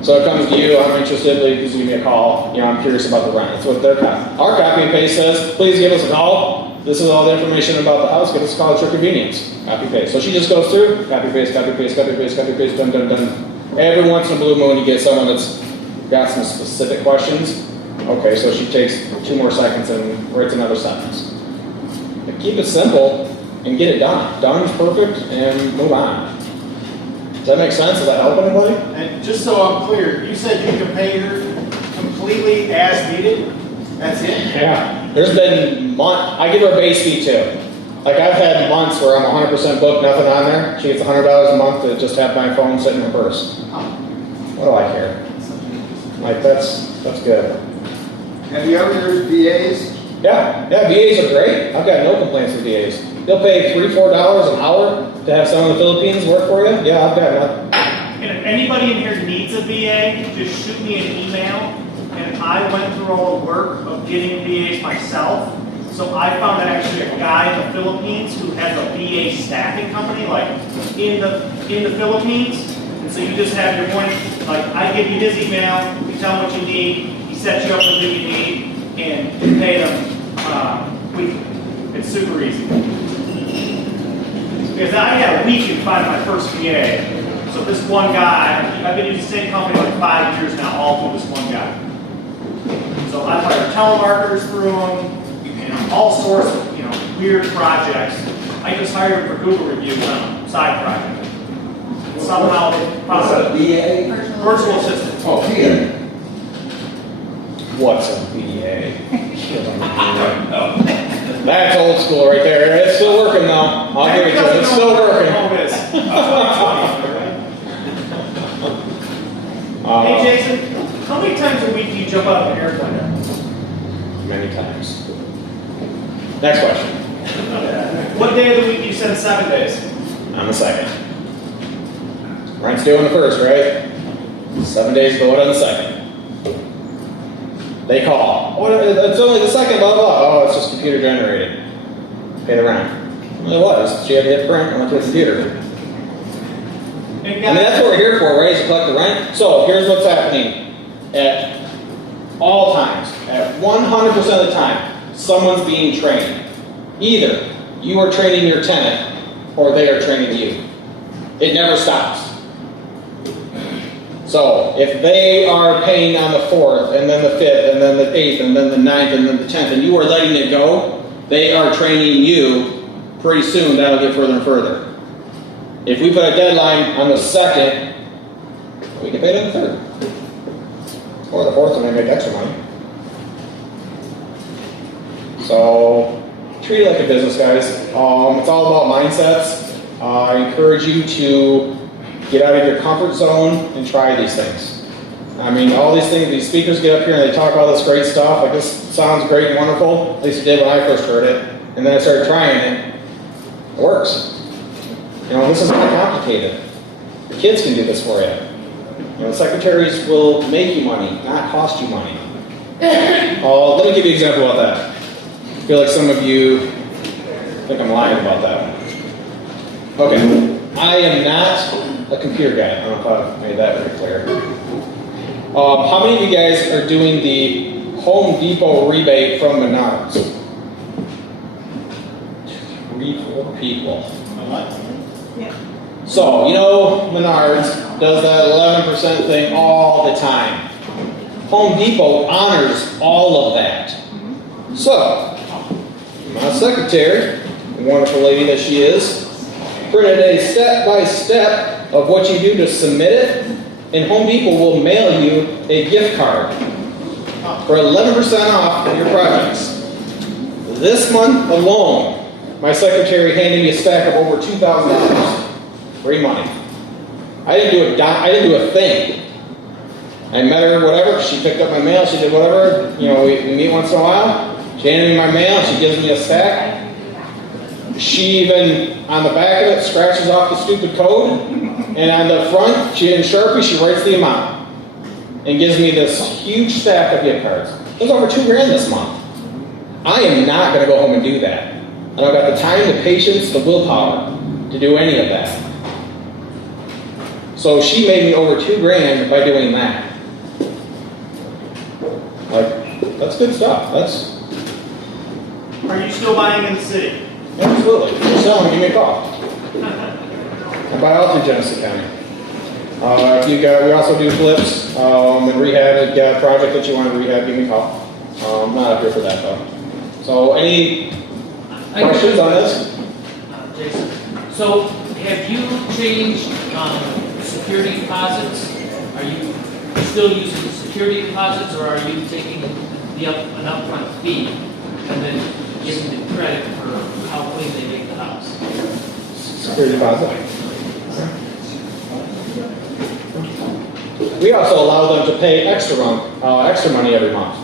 So it comes to you, I'm interested, please give me a call. I'm curious about the rent. That's what their copy. Our copy and paste says, please give us a call. This is all the information about the house. Give us a call at your convenience. Copy paste. So she just goes through, copy paste, copy paste, copy paste, copy paste, done, done, done. Every once in a blue moon, you get someone that's got some specific questions. Okay, so she takes 2 more seconds and writes another sentence. But keep it simple and get it done. Done is perfect, and move on. Does that make sense? Does that help anybody? And just so I'm clear, you said you can pay her completely as needed? That's it? Yeah. There's been I give her a base fee too. Like I've had months where I'm 100% booked, nothing on there. She gets $100 a month to just have my phone sitting in her purse. What do I care? Like that's good. Have you ever used VAs? Yeah, VAs are great. I've got no complaints with VAs. They'll pay $3-4 an hour to have someone in the Philippines work for you. Yeah, I've got nothing. And if anybody in here needs a VA, just shoot me an email. And I went through all the work of getting VAs myself. So I found actually a guy in the Philippines who has a VA staffing company, like in the Philippines. And so you just have your point, like I give you his email, you tell him what you need, he sets you up with what you need, and you pay them weekly. It's super easy. Because I had a week to find my first VA. So this one guy, I've been using the same company like 5 years now, all through this one guy. So I hired telemarketers through him, all sorts of weird projects. I just hired him for Google reviews on a side project. And somehow they VA? virtual assistant. Oh, VA. What's a VA? That's old school right there. It's still working though. I'll give it to you. It's still working. Hey Jason, how many times a week do you jump out of an airplane? Many times. Next question. What day of the week do you spend 7 days? On the second. Rent's due on the first, right? 7 days go on the second. They call. Oh, it's only the second, blah, blah. Oh, it's just computer generated. Pay the rent. Well, it was. She had to hit print and went to the computer. I mean, that's what we're here for, right? Is to collect the rent. So here's what's happening at all times. At 100% of the time, someone's being trained. Either you are training your tenant or they are training you. It never stops. So if they are paying on the 4th and then the 5th and then the 8th and then the 9th and then the 10th and you are letting it go, they are training you. Pretty soon that'll get further and further. If we put a deadline on the 2nd, we can pay it on the 3rd. Or the 4th when they make extra money. So treat it like a business, guys. It's all about mindsets. I encourage you to get out of your comfort zone and try these things. I mean, all these things, these speakers get up here and they talk all this great stuff. Like, this sounds great and wonderful. At least it did when I first heard it. And then I started trying it. It works. This is not complicated. The kids can do this for you. Secretaries will make you money, not cost you money. Let me give you an example about that. I feel like some of you think I'm lying about that. Okay, I am not a computer guy. I don't know if I've made that very clear. How many of you guys are doing the Home Depot rebate from Menards? 3-4 people. So, Menards does that 11% thing all the time. Home Depot honors all of that. So, my secretary, the wonderful lady that she is, printed a step-by-step of what you do to submit it, and Home Depot will mail you a gift card for 11% off of your projects. This month alone, my secretary handed me a stack of over $2,000 free money. I didn't do a thing. I met her, whatever. She picked up my mail. She did whatever. You know, we meet once in a while. She handed me my mail. She gives me a stack. She even, on the back of it, scratches off the stupid code. And on the front, in Sharpie, she writes the amount. And gives me this huge stack of gift cards. It was over $2,000 this month. I am not going to go home and do that. I don't got the time, the patience, the willpower to do any of that. So she made me over $2,000 by doing that. Like, that's good stuff. Are you still buying in the city? Absolutely. If you're selling, give me a call. I buy all through Genesee County. We also do flips and rehab. If you got a project that you want to rehab, give me a call. I'm not up here for that though. So any questions on this? Jason, so have you changed security deposits? Are you still using security deposits, or are you taking an upfront fee and then giving the credit for how clean they make the house? Security deposit. We also allow them to pay extra money every month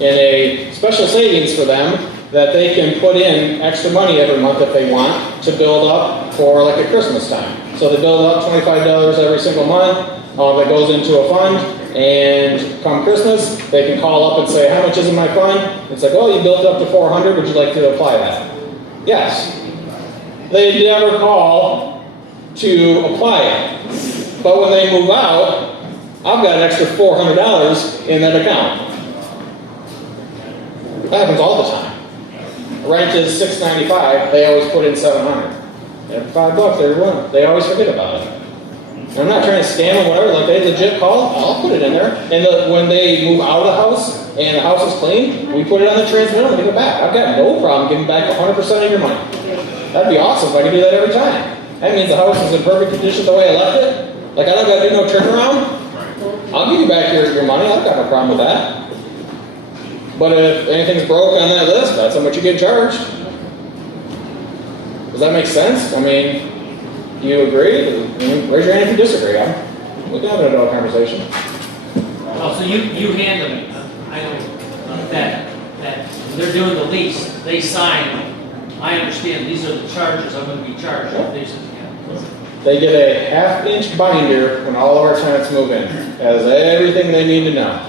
in a special savings for them that they can put in extra money every month if they want to build up for like at Christmas time. So they build up $25 every single month that goes into a fund, and come Christmas, they can call up and say, how much is in my fund? It's like, oh, you built up to $400, would you like to apply that? Yes. They never call to apply it. But when they move out, I've got an extra $400 in that account. That happens all the time. Rent is $695, they always put in $700. Every $5, they always forget about it. I'm not trying to scam them, whatever. Like, they legit call, I'll put it in there. And when they move out of the house and the house is clean, we put it on the transmitter and give it back. I've got no problem giving back 100% of your money. That'd be awesome if I could do that every time. That means the house is in perfect condition the way I left it. Like, I don't got to do no turnaround. I'll give you back your money. I've got no problem with that. But if anything's broke on that list, that's how much you get charged. Does that make sense? I mean, do you agree? Raise your hand if you disagree. We can have an adult conversation. Oh, so you hand them, I know that they're doing the lease, they sign, I understand these are the charges I'm going to be charged. They get a 1/2-inch binder when all of our tenants move in. It has everything they need to know.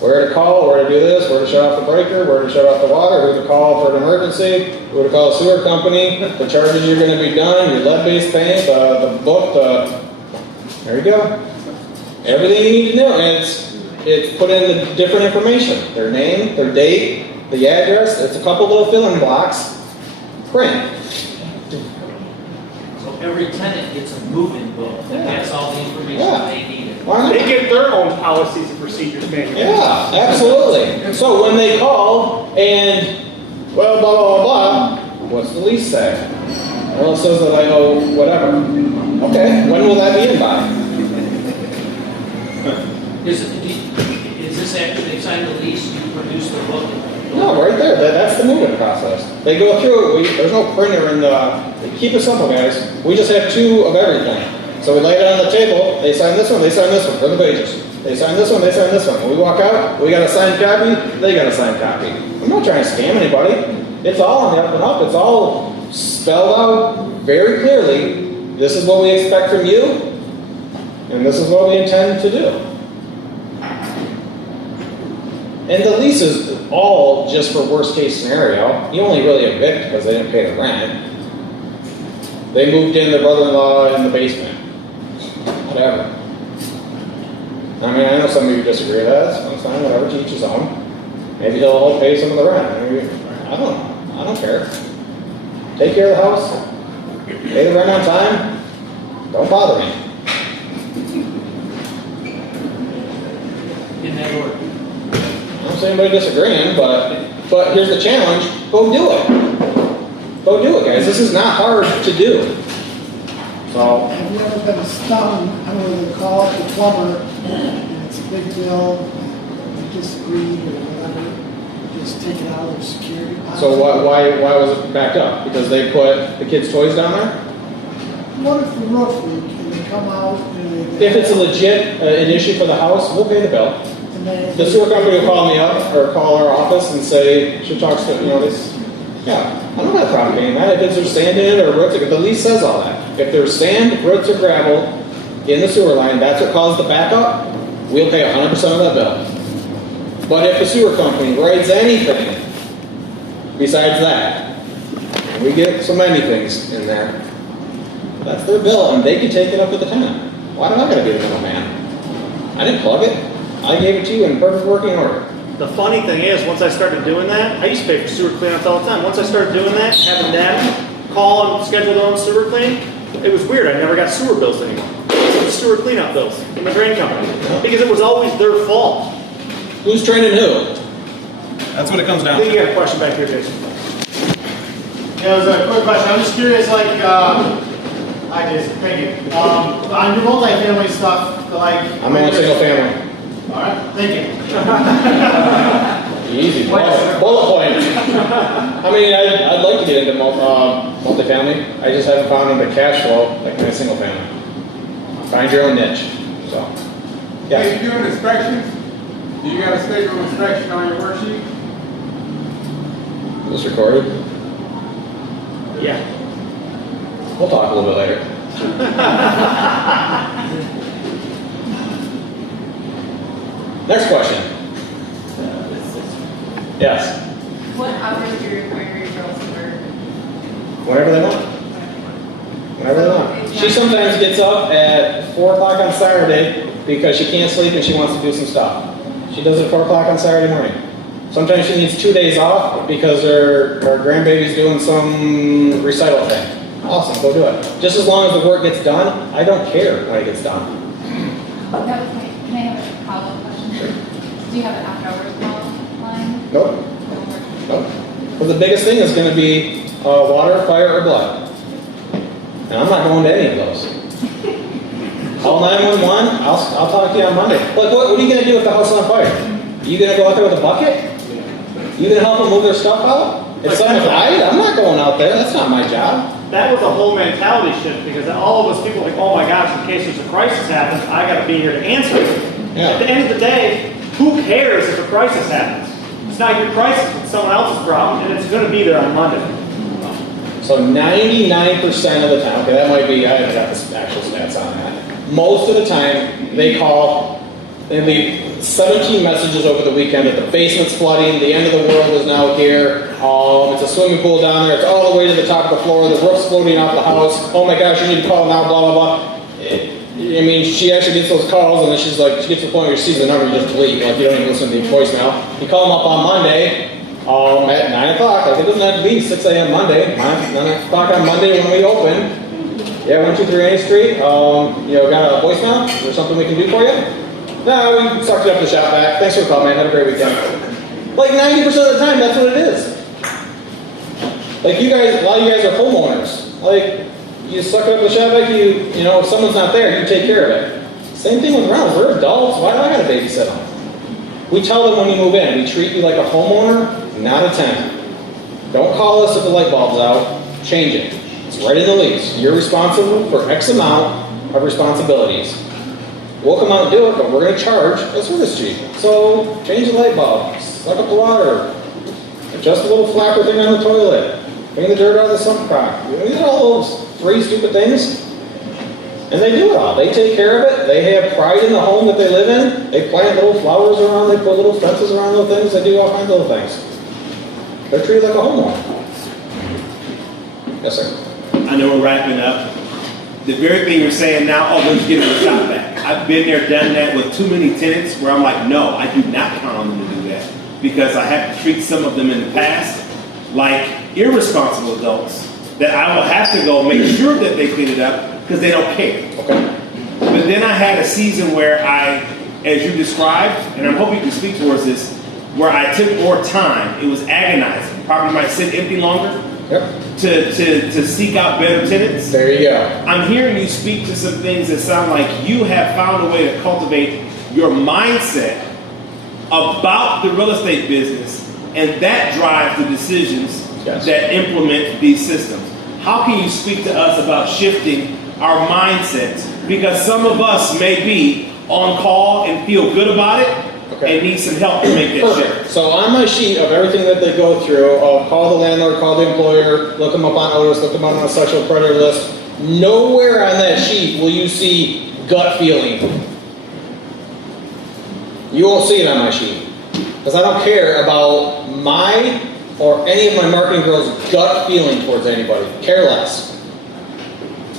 Where to call, where to do this, where to shut off the breaker, where to shut off the water, who to call for an emergency, who to call a sewer company, the charges you're going to be done, your lead-based paint, the book, there you go. Everything you need to know, and it's put in the different information. Their name, their date, the address, it's a couple little fill-in blocks. Print. So every tenant gets a move-in book, and that's all the information they need. They get their own policies and procedures manual. Yeah, absolutely. So when they call and, well, blah, blah, blah, blah, what's the lease say? Well, it says that I owe whatever. Okay, when will that be in by? Is this after they sign the lease, you produce the book? No, right there. That's the moving process. They go through it. There's no printer in the. Keep it simple, guys. We just have 2 of everything. So we lay it on the table. They sign this one. They sign this one. Turn the pages. They sign this one. They sign this one. When we walk out, we got a signed copy. They got a signed copy. I'm not trying to scam anybody. It's all on the up and up. It's all spelled out very clearly. This is what we expect from you, and this is what we intend to do. And the lease is all just for worst case scenario. You only really evict because they didn't pay the rent. They moved in their brother-in-law in the basement. Whatever. I mean, I know some of you disagree with that. That's fine, whatever, to each his own. Maybe he'll pay some of the rent. Maybe, I don't know. I don't care. Take care of the house. Pay the rent on time. Don't bother me. In that order. I don't see anybody disagreeing, but here's the challenge. Go do it. Go do it, guys. This is not hard to do. So, Have you ever been stung, I don't know what they call it, the plumber, and it's a big bill, they disagreed or whatever, just take it out of their security deposit? so why was it backed up? Because they put the kids' toys down there? What if the roof leak and they come out and they... If it's a legit an issue for the house, we'll pay the bill. and they- The sewer company will call me up or call our office and say, she talks to, this. Yeah, I don't have a problem paying that. If it's there's sand in it or roots, the lease says all that. If there's sand, roots, or gravel in the sewer line, that's what caused the backup, we'll pay 100% of that bill. But if the sewer company writes anything besides that, and we get so many things in there, that's their bill, and they can take it up with the tenant. Why do I gotta be the middleman? I didn't plug it. I gave it to you in perfect working order. The funny thing is, once I started doing that, I used to pay for sewer cleanups all the time. Once I started doing that, having them call and schedule their own sewer clean, it was weird. I never got sewer bills anymore. It was sewer cleanup bills from the drain company. Because it was always their fault. Who's training who? That's what it comes I down think to. you got a question back here, Jason. Yeah, it was a quick question. I'm just curious, like, hi Jason, thank you. On your multifamily stuff, like. I'm on a single family. All right, thank you. Easy, bullet point. I mean, I'd like to get into multifamily. I just haven't found the cash flow like my single family. Find your own niche. So, Hey, yeah. you doing inspections? Do you got a scheduled inspection on your worksheet? Is this recorded? Yeah. We'll talk a little bit later. Next question. Yes. What hours do you require your girls to work? Whenever they want. Whenever they want. She sometimes gets up at 4 o'clock on Saturday because she can't sleep and she wants to do some stuff. She does it at 4 o'clock on Saturday morning. Sometimes she needs 2 days off because her grandbaby's doing some recital thing. Awesome, go do it. Just as long as the work gets done, I don't care when it gets done. That was my, can I have a follow-up question? Sure. Do you have an after-hours call line? Nope. Nope. But the biggest thing is going to be water, fire, or blood. And I'm not going to any of those. Call 911, I'll talk to you on Monday. Like, what are you going to do if the house is on fire? Are you going to go out there with a bucket? You going to help them move their stuff out? If someone died, I'm not going out there. That's not my job. That was a whole mentality shift because all of us people think, oh my gosh, in case there's a crisis happens, I got to be here to answer it. Yeah. At the end of the day, who cares if a crisis happens? It's not your crisis, it's someone else's problem, and it's going to be there on Monday. So 99% of the time, okay, that might be, I haven't got the actual stats on that. Most of the time, they call and leave 17 messages over the weekend that the basement's flooding, the end of the world is now here, it's a swimming pool down there, it's all the way to the top of the floor, the roof's floating off the house, oh my gosh, you need to call now, blah, blah, blah. I mean, she actually gets those calls and then she's like, she gets to the point where she sees the number, you just delete, like you don't even listen to the voicemail. You call them up on Monday, at 9 o'clock, like it doesn't have to be 6 a.m. Monday, 9 o'clock on Monday when we open. Yeah, 123 8th Street, got a voicemail? Is there something we can do for you? No, we sucked it up the shop back. Thanks for the call, man. Have a great weekend. Like 90% of the time, that's what it is. Like you guys, a lot of you guys are homeowners. Like, you suck it up the shop back, if someone's not there, you take care of it. Same thing with rentals. We're adults. Why do I gotta babysit them? We tell them when you move in, we treat you like a homeowner, not a tenant. Don't call us if the light bulb's out. Change it. It's right in the lease. You're responsible for X amount of responsibilities. We'll come out and do it, but we're going to charge a service fee. So change the light bulb, suck up the water, adjust the little flapper thing on the toilet, clean the dirt out of the sump crock. These are all those free, stupid things. And they do it all. They take care of it. They have pride in the home that they live in. They plant little flowers around. They put little fences around little things. They do all kinds of little things. They're treated like a homeowner. Yes, sir. I know we're wrapping up. The very thing you're saying now, let's get the shop back. I've been there, done that with too many tenants where I'm like, no, I do not count on them to do that. Because I have to treat some of them in the past like irresponsible adults that I will have to go make sure that they clean it up because they don't care. Okay. But then I had a season where as you described, and I'm hoping you can speak towards this, where I took more time. It was agonizing. Property might sit empty longer. to seek out better tenants. There you go. I'm hearing you speak to some things that sound like you have found a way to cultivate your mindset about the real estate business, and that drives the decisions that implement these systems. How can you speak to us about shifting our mindsets? Because some of us may be on call and feel good about it and need some help to make that shift. So on my sheet of everything that they go through, I'll call the landlord, call the employer, look them up on Otis, look them up on a sexual predator list. Nowhere on that sheet will you see gut feeling. You won't see it on my sheet. Because I don't care about my or any of my marketing girls' gut feeling towards anybody. Care less.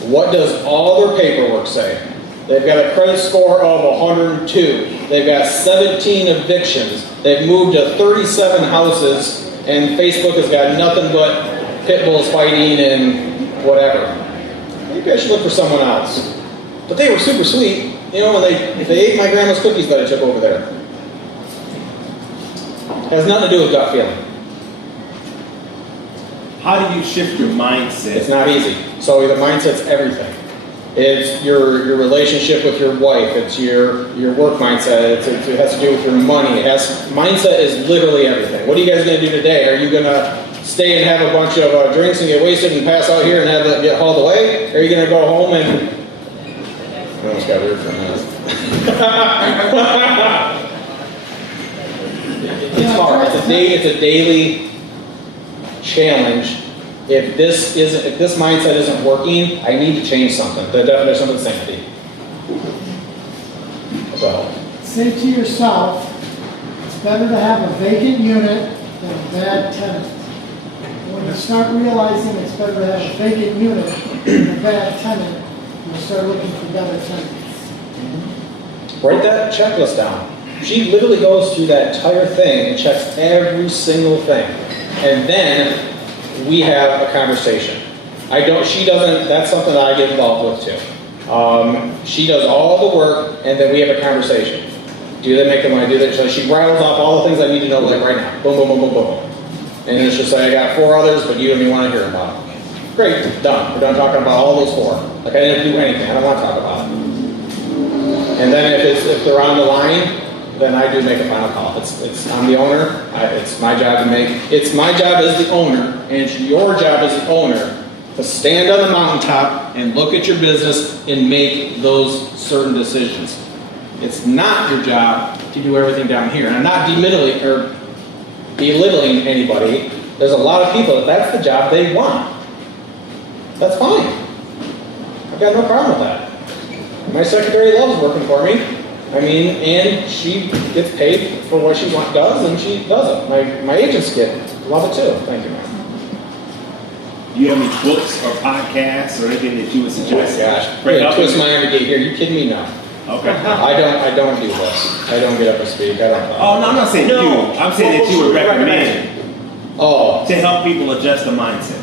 What does all their paperwork say? They've got a credit score of 102. They've got 17 evictions. They've moved to 37 houses, and Facebook has got nothing but pit bulls fighting and whatever. Maybe I should look for someone else. But they were super sweet, you know, when they ate my grandma's cookies that I took over there. Has nothing to do with gut feeling. How do you shift your mindset? It's not easy. So the mindset's everything. It's your relationship with your wife. It's your work mindset. It has to do with your money. Mindset is literally everything. What are you guys going to do today? Are you going to stay and have a bunch of drinks and get wasted and pass out here and get hauled away? Or are you going to go home and... I almost got weird for a minute. It's hard. It's a daily challenge. If this mindset isn't working, I need to change something. The definition of insanity. So, Say to yourself, it's better to have a vacant unit than a bad tenant. When you start realizing it's better to have a vacant unit than a bad tenant, you'll start looking for better tenants. write that checklist down. She literally goes through that entire thing and checks every single thing. And then we have a conversation. She doesn't, that's something that I get involved with too. She does all the work and then we have a conversation. Do they make the money? Do they? So she rattles off all the things I need to know like right now. Boom, boom, boom, boom, boom. And then she'll say, I got 4 others, but you don't even want to hear about them. Great, done. We're done talking about all those 4. Like I didn't do anything. I don't want to talk about it. And then if they're on the line, then I do make a final call. I'm the owner. It's my job to make. It's my job as the owner, and it's your job as the owner to stand on the mountaintop and look at your business and make those certain decisions. It's not your job to do everything down here. And I'm not belittling anybody. There's a lot of people that that's the job they want. That's fine. I've got no problem with that. My secretary loves working for me. I mean, and she gets paid for what she does, and she does it. My agents love it too. Thank you, man. Do you have any books or podcasts or anything that you would suggest? Oh gosh, twist my arm to get here. You kidding me? No. Okay. I don't do this. I don't get up and speak. I don't. Oh no, I'm not saying you. I'm saying that you would recommend to help people adjust the mindset.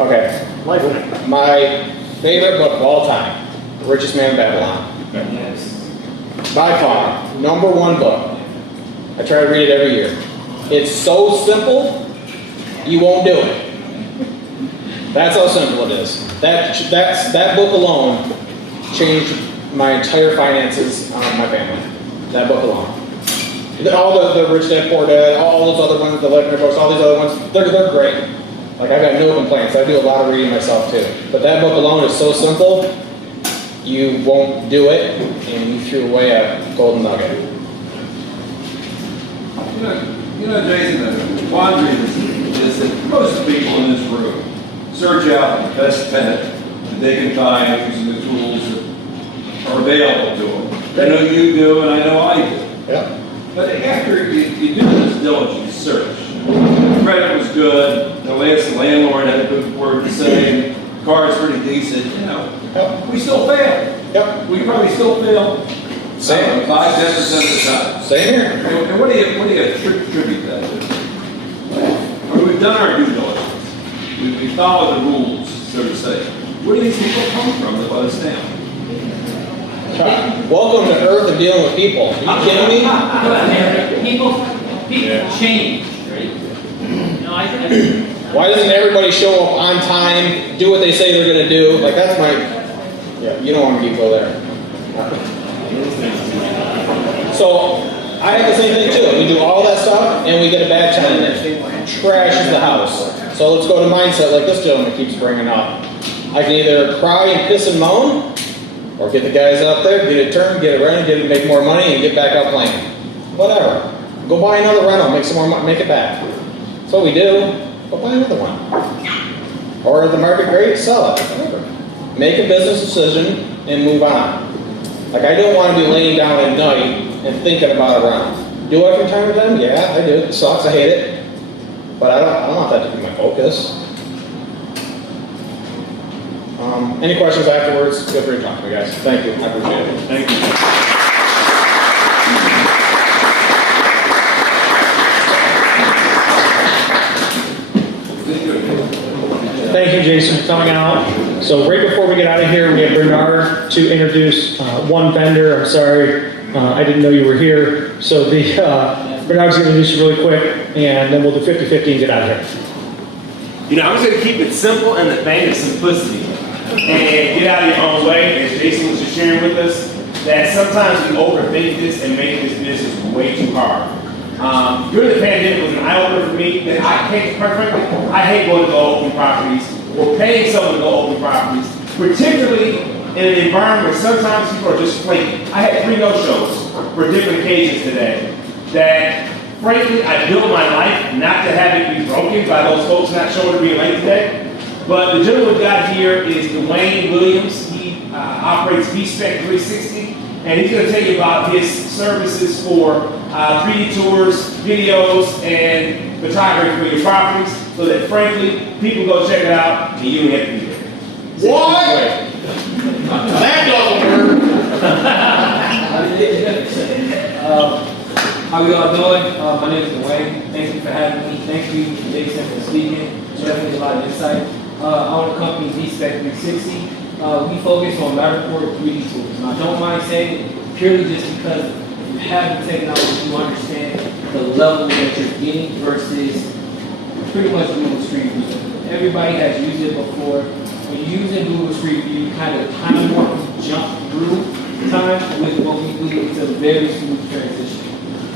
Okay. My favorite book of all time, The Richest Man in Babylon. Yes. By far, #1 book. I try to read it every year. It's so simple, you won't do it. That's how simple it is. That book alone changed my entire finances on my family. That book alone. All the Rich Dad Poor Dad, all those other ones, the Ledger books, all these other ones, they're great. Like I've got no complaints. I do a lot of reading myself too. But that book alone is so simple, you won't do it, and you threw away a golden nugget. You know, Jason, the quandary is that most people in this room search out the best tenant that they can find using the tools that are available to them. I know you do, and I know I do. Yeah. But after you do this diligent search, the credit was good, the landlord had a good word to say, the car's pretty decent, you know, we still fail. Yep. We probably still fail. Same. 5-10% of the time. Same here. And what do you attribute that to? I mean, we've done our due diligence. We follow the rules, so to say. Where do these people come from that let us down? Welcome to Earth and dealing with people. Are you kidding me? People change, right? You know, I'm Why doesn't everybody show up on time, do what they say they're gonna do? Like, that's my, yeah, you don't want me to go there. So, I have the same thing too. We do all that stuff, and we get a bad tenant that trashes the house. So let's go to mindset like this gentleman keeps bringing up. I can either cry and piss and moan, or get the guys out there, get it turned, get it rented, get it, make more money, and get back out playing. Whatever. Go buy another rental, make some more money, make it back. That's what we do. Go buy another one. Or if the market great, sell it. Whatever. Make a business decision and move on. Like, I don't want to be laying down at night and thinking about a rental. Do I from time to time? Yeah, I do. It sucks. I hate it. But I don't want that to be my focus. Any questions afterwards? Feel free to talk to me, guys. Thank you. I appreciate it. Thank you. Thank you, Jason, for coming out. So right before we get out of here, we have Bernard to introduce one vendor. I'm sorry, I didn't know you were here. So Bernard's going to introduce you really quick, and then we'll do 50-50 and get out of here. You know, I'm just going to keep it simple in the vein of simplicity. And get out of your own way, as Jason was just sharing with us, that sometimes we overthink this and make this business way too hard. During the pandemic was an eye-opener for me that I hate, quite frankly, I hate going to go open properties or paying someone to go open properties, particularly in an environment where sometimes people are just flaky. I had 3 no-shows for different occasions today that, frankly, I built my life not to have it be broken by those folks not showing to be late today. But the gentleman we got here is Dwayne Williams. He operates V-Spec 360, and he's going to tell you about his services for 3D tours, videos, and photography for your properties, so that, frankly, people go check it out, and you don't have to be there. What? That doesn't work. How we all doing? My name is Dwayne. Thank you for having me. Thank you, Jason, for speaking. Definitely a lot of insight. I own the company V-Spec 360. We focus on Matterport 3D tools. And I don't mind saying it purely just because you have the technology, you understand the level that you're getting versus pretty much Google Street View. Everybody has used it before. When you're using Google Street View, you kind of time warp, jump through time with what we do. It's a very smooth transition.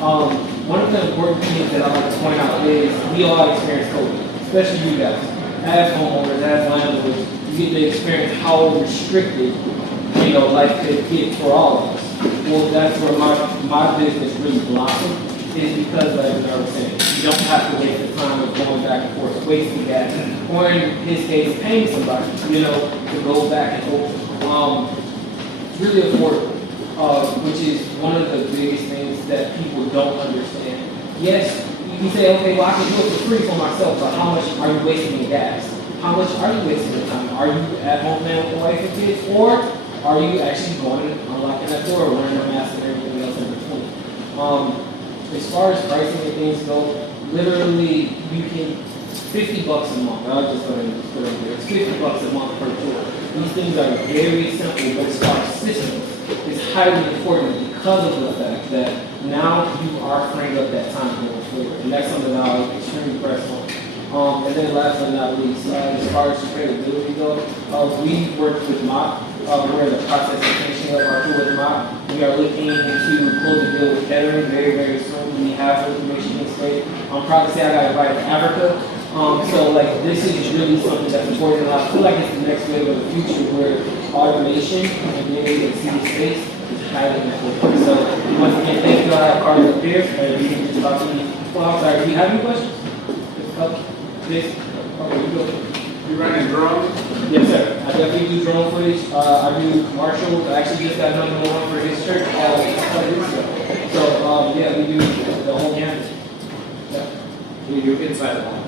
One of the important things that I like to point out is we all experience COVID, especially you guys. As homeowners, as landlords, you get to experience how restricted, life could get for all of us. Well, that's where my business really blossomed, is because, like I was saying, you don't have to waste the time of going back and forth, wasting gas, or in his case, paying somebody, to go back and forth. It's really affordable, which is one of the biggest things that people don't understand. Yes, you say, okay, well, I can do it for free for myself, but how much are you wasting in gas? How much are you wasting in time? Are you at home now with the wife and kids, or are you actually going and unlocking that door, wearing a mask and everything else in between? As far as pricing and things go, literally, you can, $50 a month. I'll just go ahead and put it there. It's $50 a month per tour. These things are very simple, but as far as systems, it's highly important because of the fact that now you are freeing up that time going forward. And that's something that I was extremely pressed on. And then last but not least, as far as credibility goes, we work with MOP. We're in the process of finishing up our tour with MOP. We are looking into close a deal with Kettering very, very soon. We have information in state. I'm proud to say I got invited to Africa. So this is really something that's important. And I feel like it's the next wave of the future where automation and being able to see the space is highly important. So once again, thank you. I have cards up here, and you can just talk to me. Well, I'm sorry, do you have any questions? This? Okay, you go. You running drones? Yes, sir. I definitely do drone footage. I do commercials. I actually just got another one for his church a couple weeks ago. So, yeah, we do the whole gamut. Yeah. Can you do inside the home?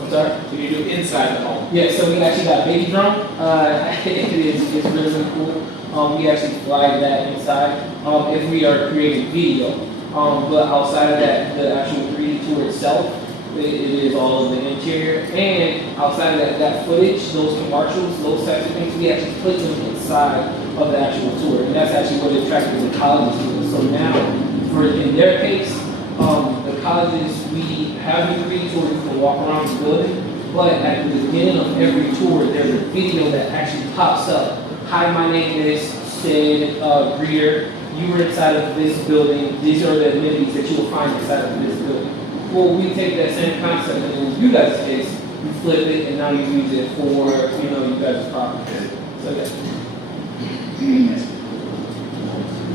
I'm sorry? Can you do inside the home? Yeah, so we actually got baby drone. It's really, really cool. We actually fly that inside if we are creating video. But outside of that, the actual 3D tour itself, it is all of the interior. And outside of that footage, those commercials, those types of things, we actually put them inside of the actual tour. And that's actually what attracted the colleges to us. So now, in their case, the colleges, we have the 3D tour, you can walk around the building, But at the beginning of every tour, there's a video that actually pops up. Hi, my name is Sid Greer. You were inside of this building. These are the amenities that you will find inside of this building. Well, we take that same concept and in you guys' case, you flip it and now you use it for, you guys' property. So yeah.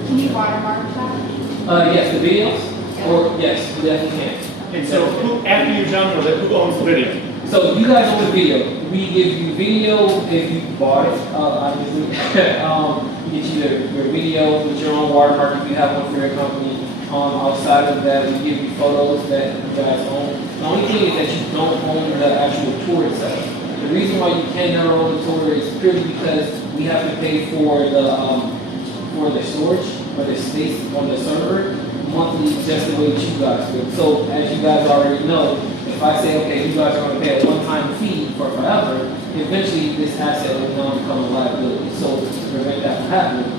Can you watermark that? Yes, the videos? Or, yes, we definitely can. And so after you're done with it, who owns the video? So you guys own the video. We give you video if you bought it, obviously. We get you your video with your own watermark if you have one for your company. Outside of that, we give you photos that you guys own. The only thing is that you don't own the actual tour itself. The reason why you can never own the tour is purely because we have to pay for the storage or the space on the server monthly, just the way that you guys do. So as you guys already know, if I say, okay, you guys are going to pay a one-time fee for forever, eventually this asset will now become a liability. So to prevent that from happening,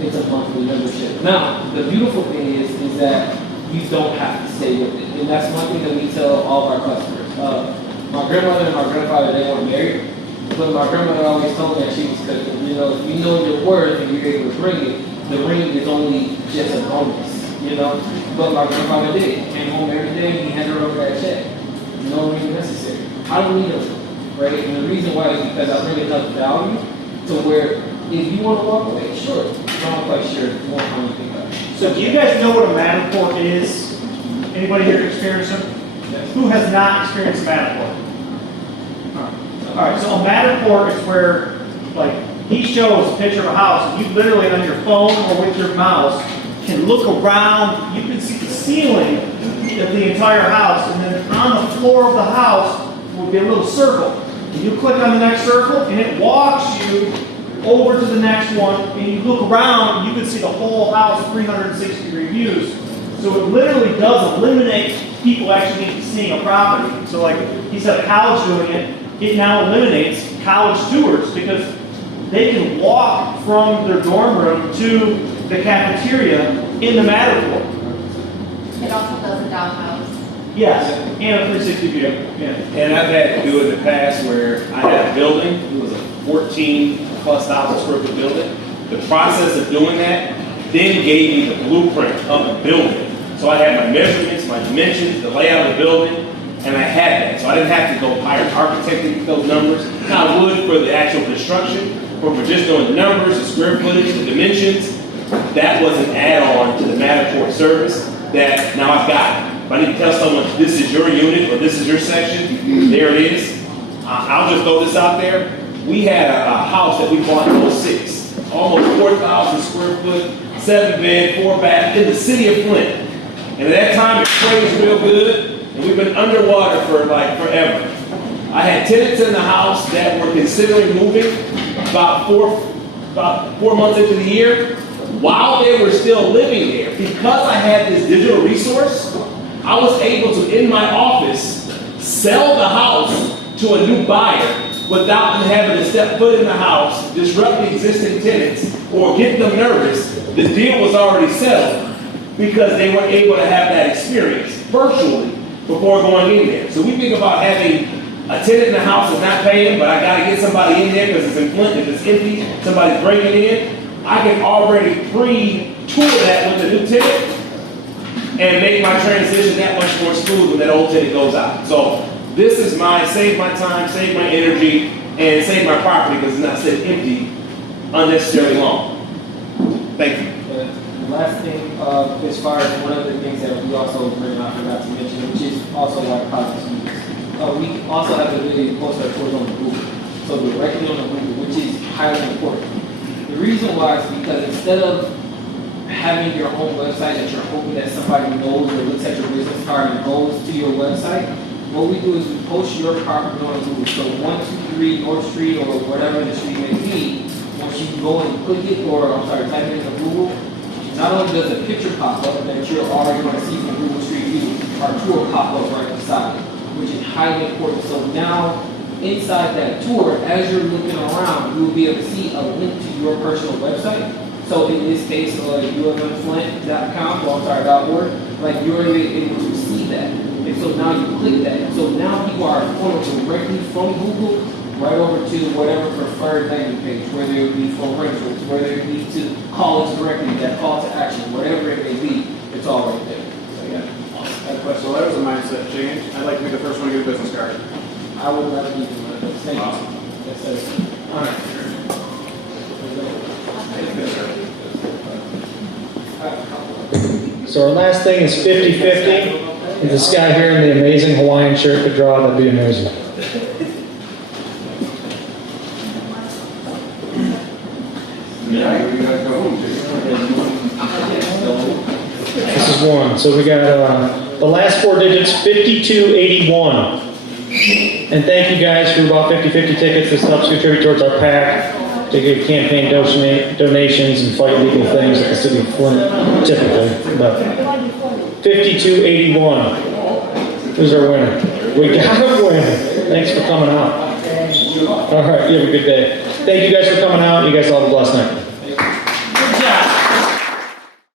it's a monthly membership. Now, the beautiful thing is that you don't have to stay with it. And that's one thing that we tell all of our customers. My grandmother and my grandfather, they weren't married, but my grandmother always told me that she was cooking. If you know your worth and you're able to bring it, the ring is only just a bonus, But my grandfather did. Came home every day and he handed over that check. No ring necessary. I don't need a ring, right? And the reason why is because I bring enough value to where if you want to walk away, sure. I'm not quite sure more how you think about it. So do you guys know what a Matterport is? Anybody here experience them? Yes. Who has not experienced a Matterport? All right, so a Matterport is where, like, he shows a picture of a house, and you literally on your phone or with your mouse can look around. You can see the ceiling of the entire house, and then on the floor of the house will be a little circle. And you click on the next circle, and it walks you over to the next one, and you look around, and you can see the whole house 360-degree views. So it literally does eliminate people actually seeing a property. So like he said, a college doing it, it now eliminates college tours because they can walk from their dorm room to the cafeteria in the Matterport. It also does a downhouse. Yes, and a 360 view. Yeah. And I've had to do it in the past where I had a building, it was a 14,000+ square foot building. The process of doing that then gave me the blueprint of the building. So I had my measurements, my dimensions, the layout of the building, and I had that. So I didn't have to go hire an architect to get those numbers. Now I would for the actual construction, but for just doing the numbers, the square footage, the dimensions, that was an add-on to the Matterport service that now I've got it. If I need to tell someone this is your unit or this is your section, there it is. I'll just throw this out there. We had a house that we bought in 06, almost 4,000 square foot, 7-bed, 4-bath in the city of Flint. And at that time it praised real good, and we've been underwater for like forever. I had tenants in the house that were considering moving about four months into the year. While they were still living there, because I had this digital resource, I was able to, in my office, sell the house to a new buyer without them having to step foot in the house, disrupt the existing tenants, or get them nervous. The deal was already settled because they were able to have that experience virtually before going in there. So we think about having a tenant in the house that's not paying, but I got to get somebody in there because it's in Flint, if it's empty, somebody's breaking in. I can already pre-tour that with the new tenant and make my transition that much more smooth when that old tenant goes out. So this is save my time, save my energy, and save my property because it's not sitting empty unnecessarily long. Thank you. The last thing, as far as one of the things that we also bring up, I forgot to mention, which is also why projects use. We also have the ability to post our tours on the Google. So directly on the Google, which is highly important. The reason why is because instead of having your own website that you're hoping that somebody knows or looks at your business card and goes to your website, what we do is we post your property on Google. So 123 North Street or whatever the street may be, once you go and click it type it into Google, not only does a picture pop up that you're already going to see from Google Street View, our tour pop up right beside it, which is highly important. So now inside that tour, as you're looking around, you will be able to see a link to your personal website. So in this case, UFMFlint.com, .org, like you're able to see that. And so So now you click that. So now people are going directly from Google right over to whatever preferred landing page, whether it be for rentals, whether it be to call us directly, that call to action, whatever it may be, it's all right there. So yeah. So that was a mindset change. I'd like to be the first one to get a business card. I would love to do one of those. Thank you. Yes, sir. All right. So our last thing is 50-50. If this guy here in the amazing Hawaiian shirt could draw, that'd be amazing. This is one. So we got the last four digits, 5281. And thank you guys for about 50-50 tickets. This helps contribute towards our PAC to give campaign donations and fight legal things at the city of Flint, typically. But 5281. Who's our winner? We got a winner. Thanks for coming out. All right, you have a good day. Thank you guys for coming out. You guys all have a blessed night.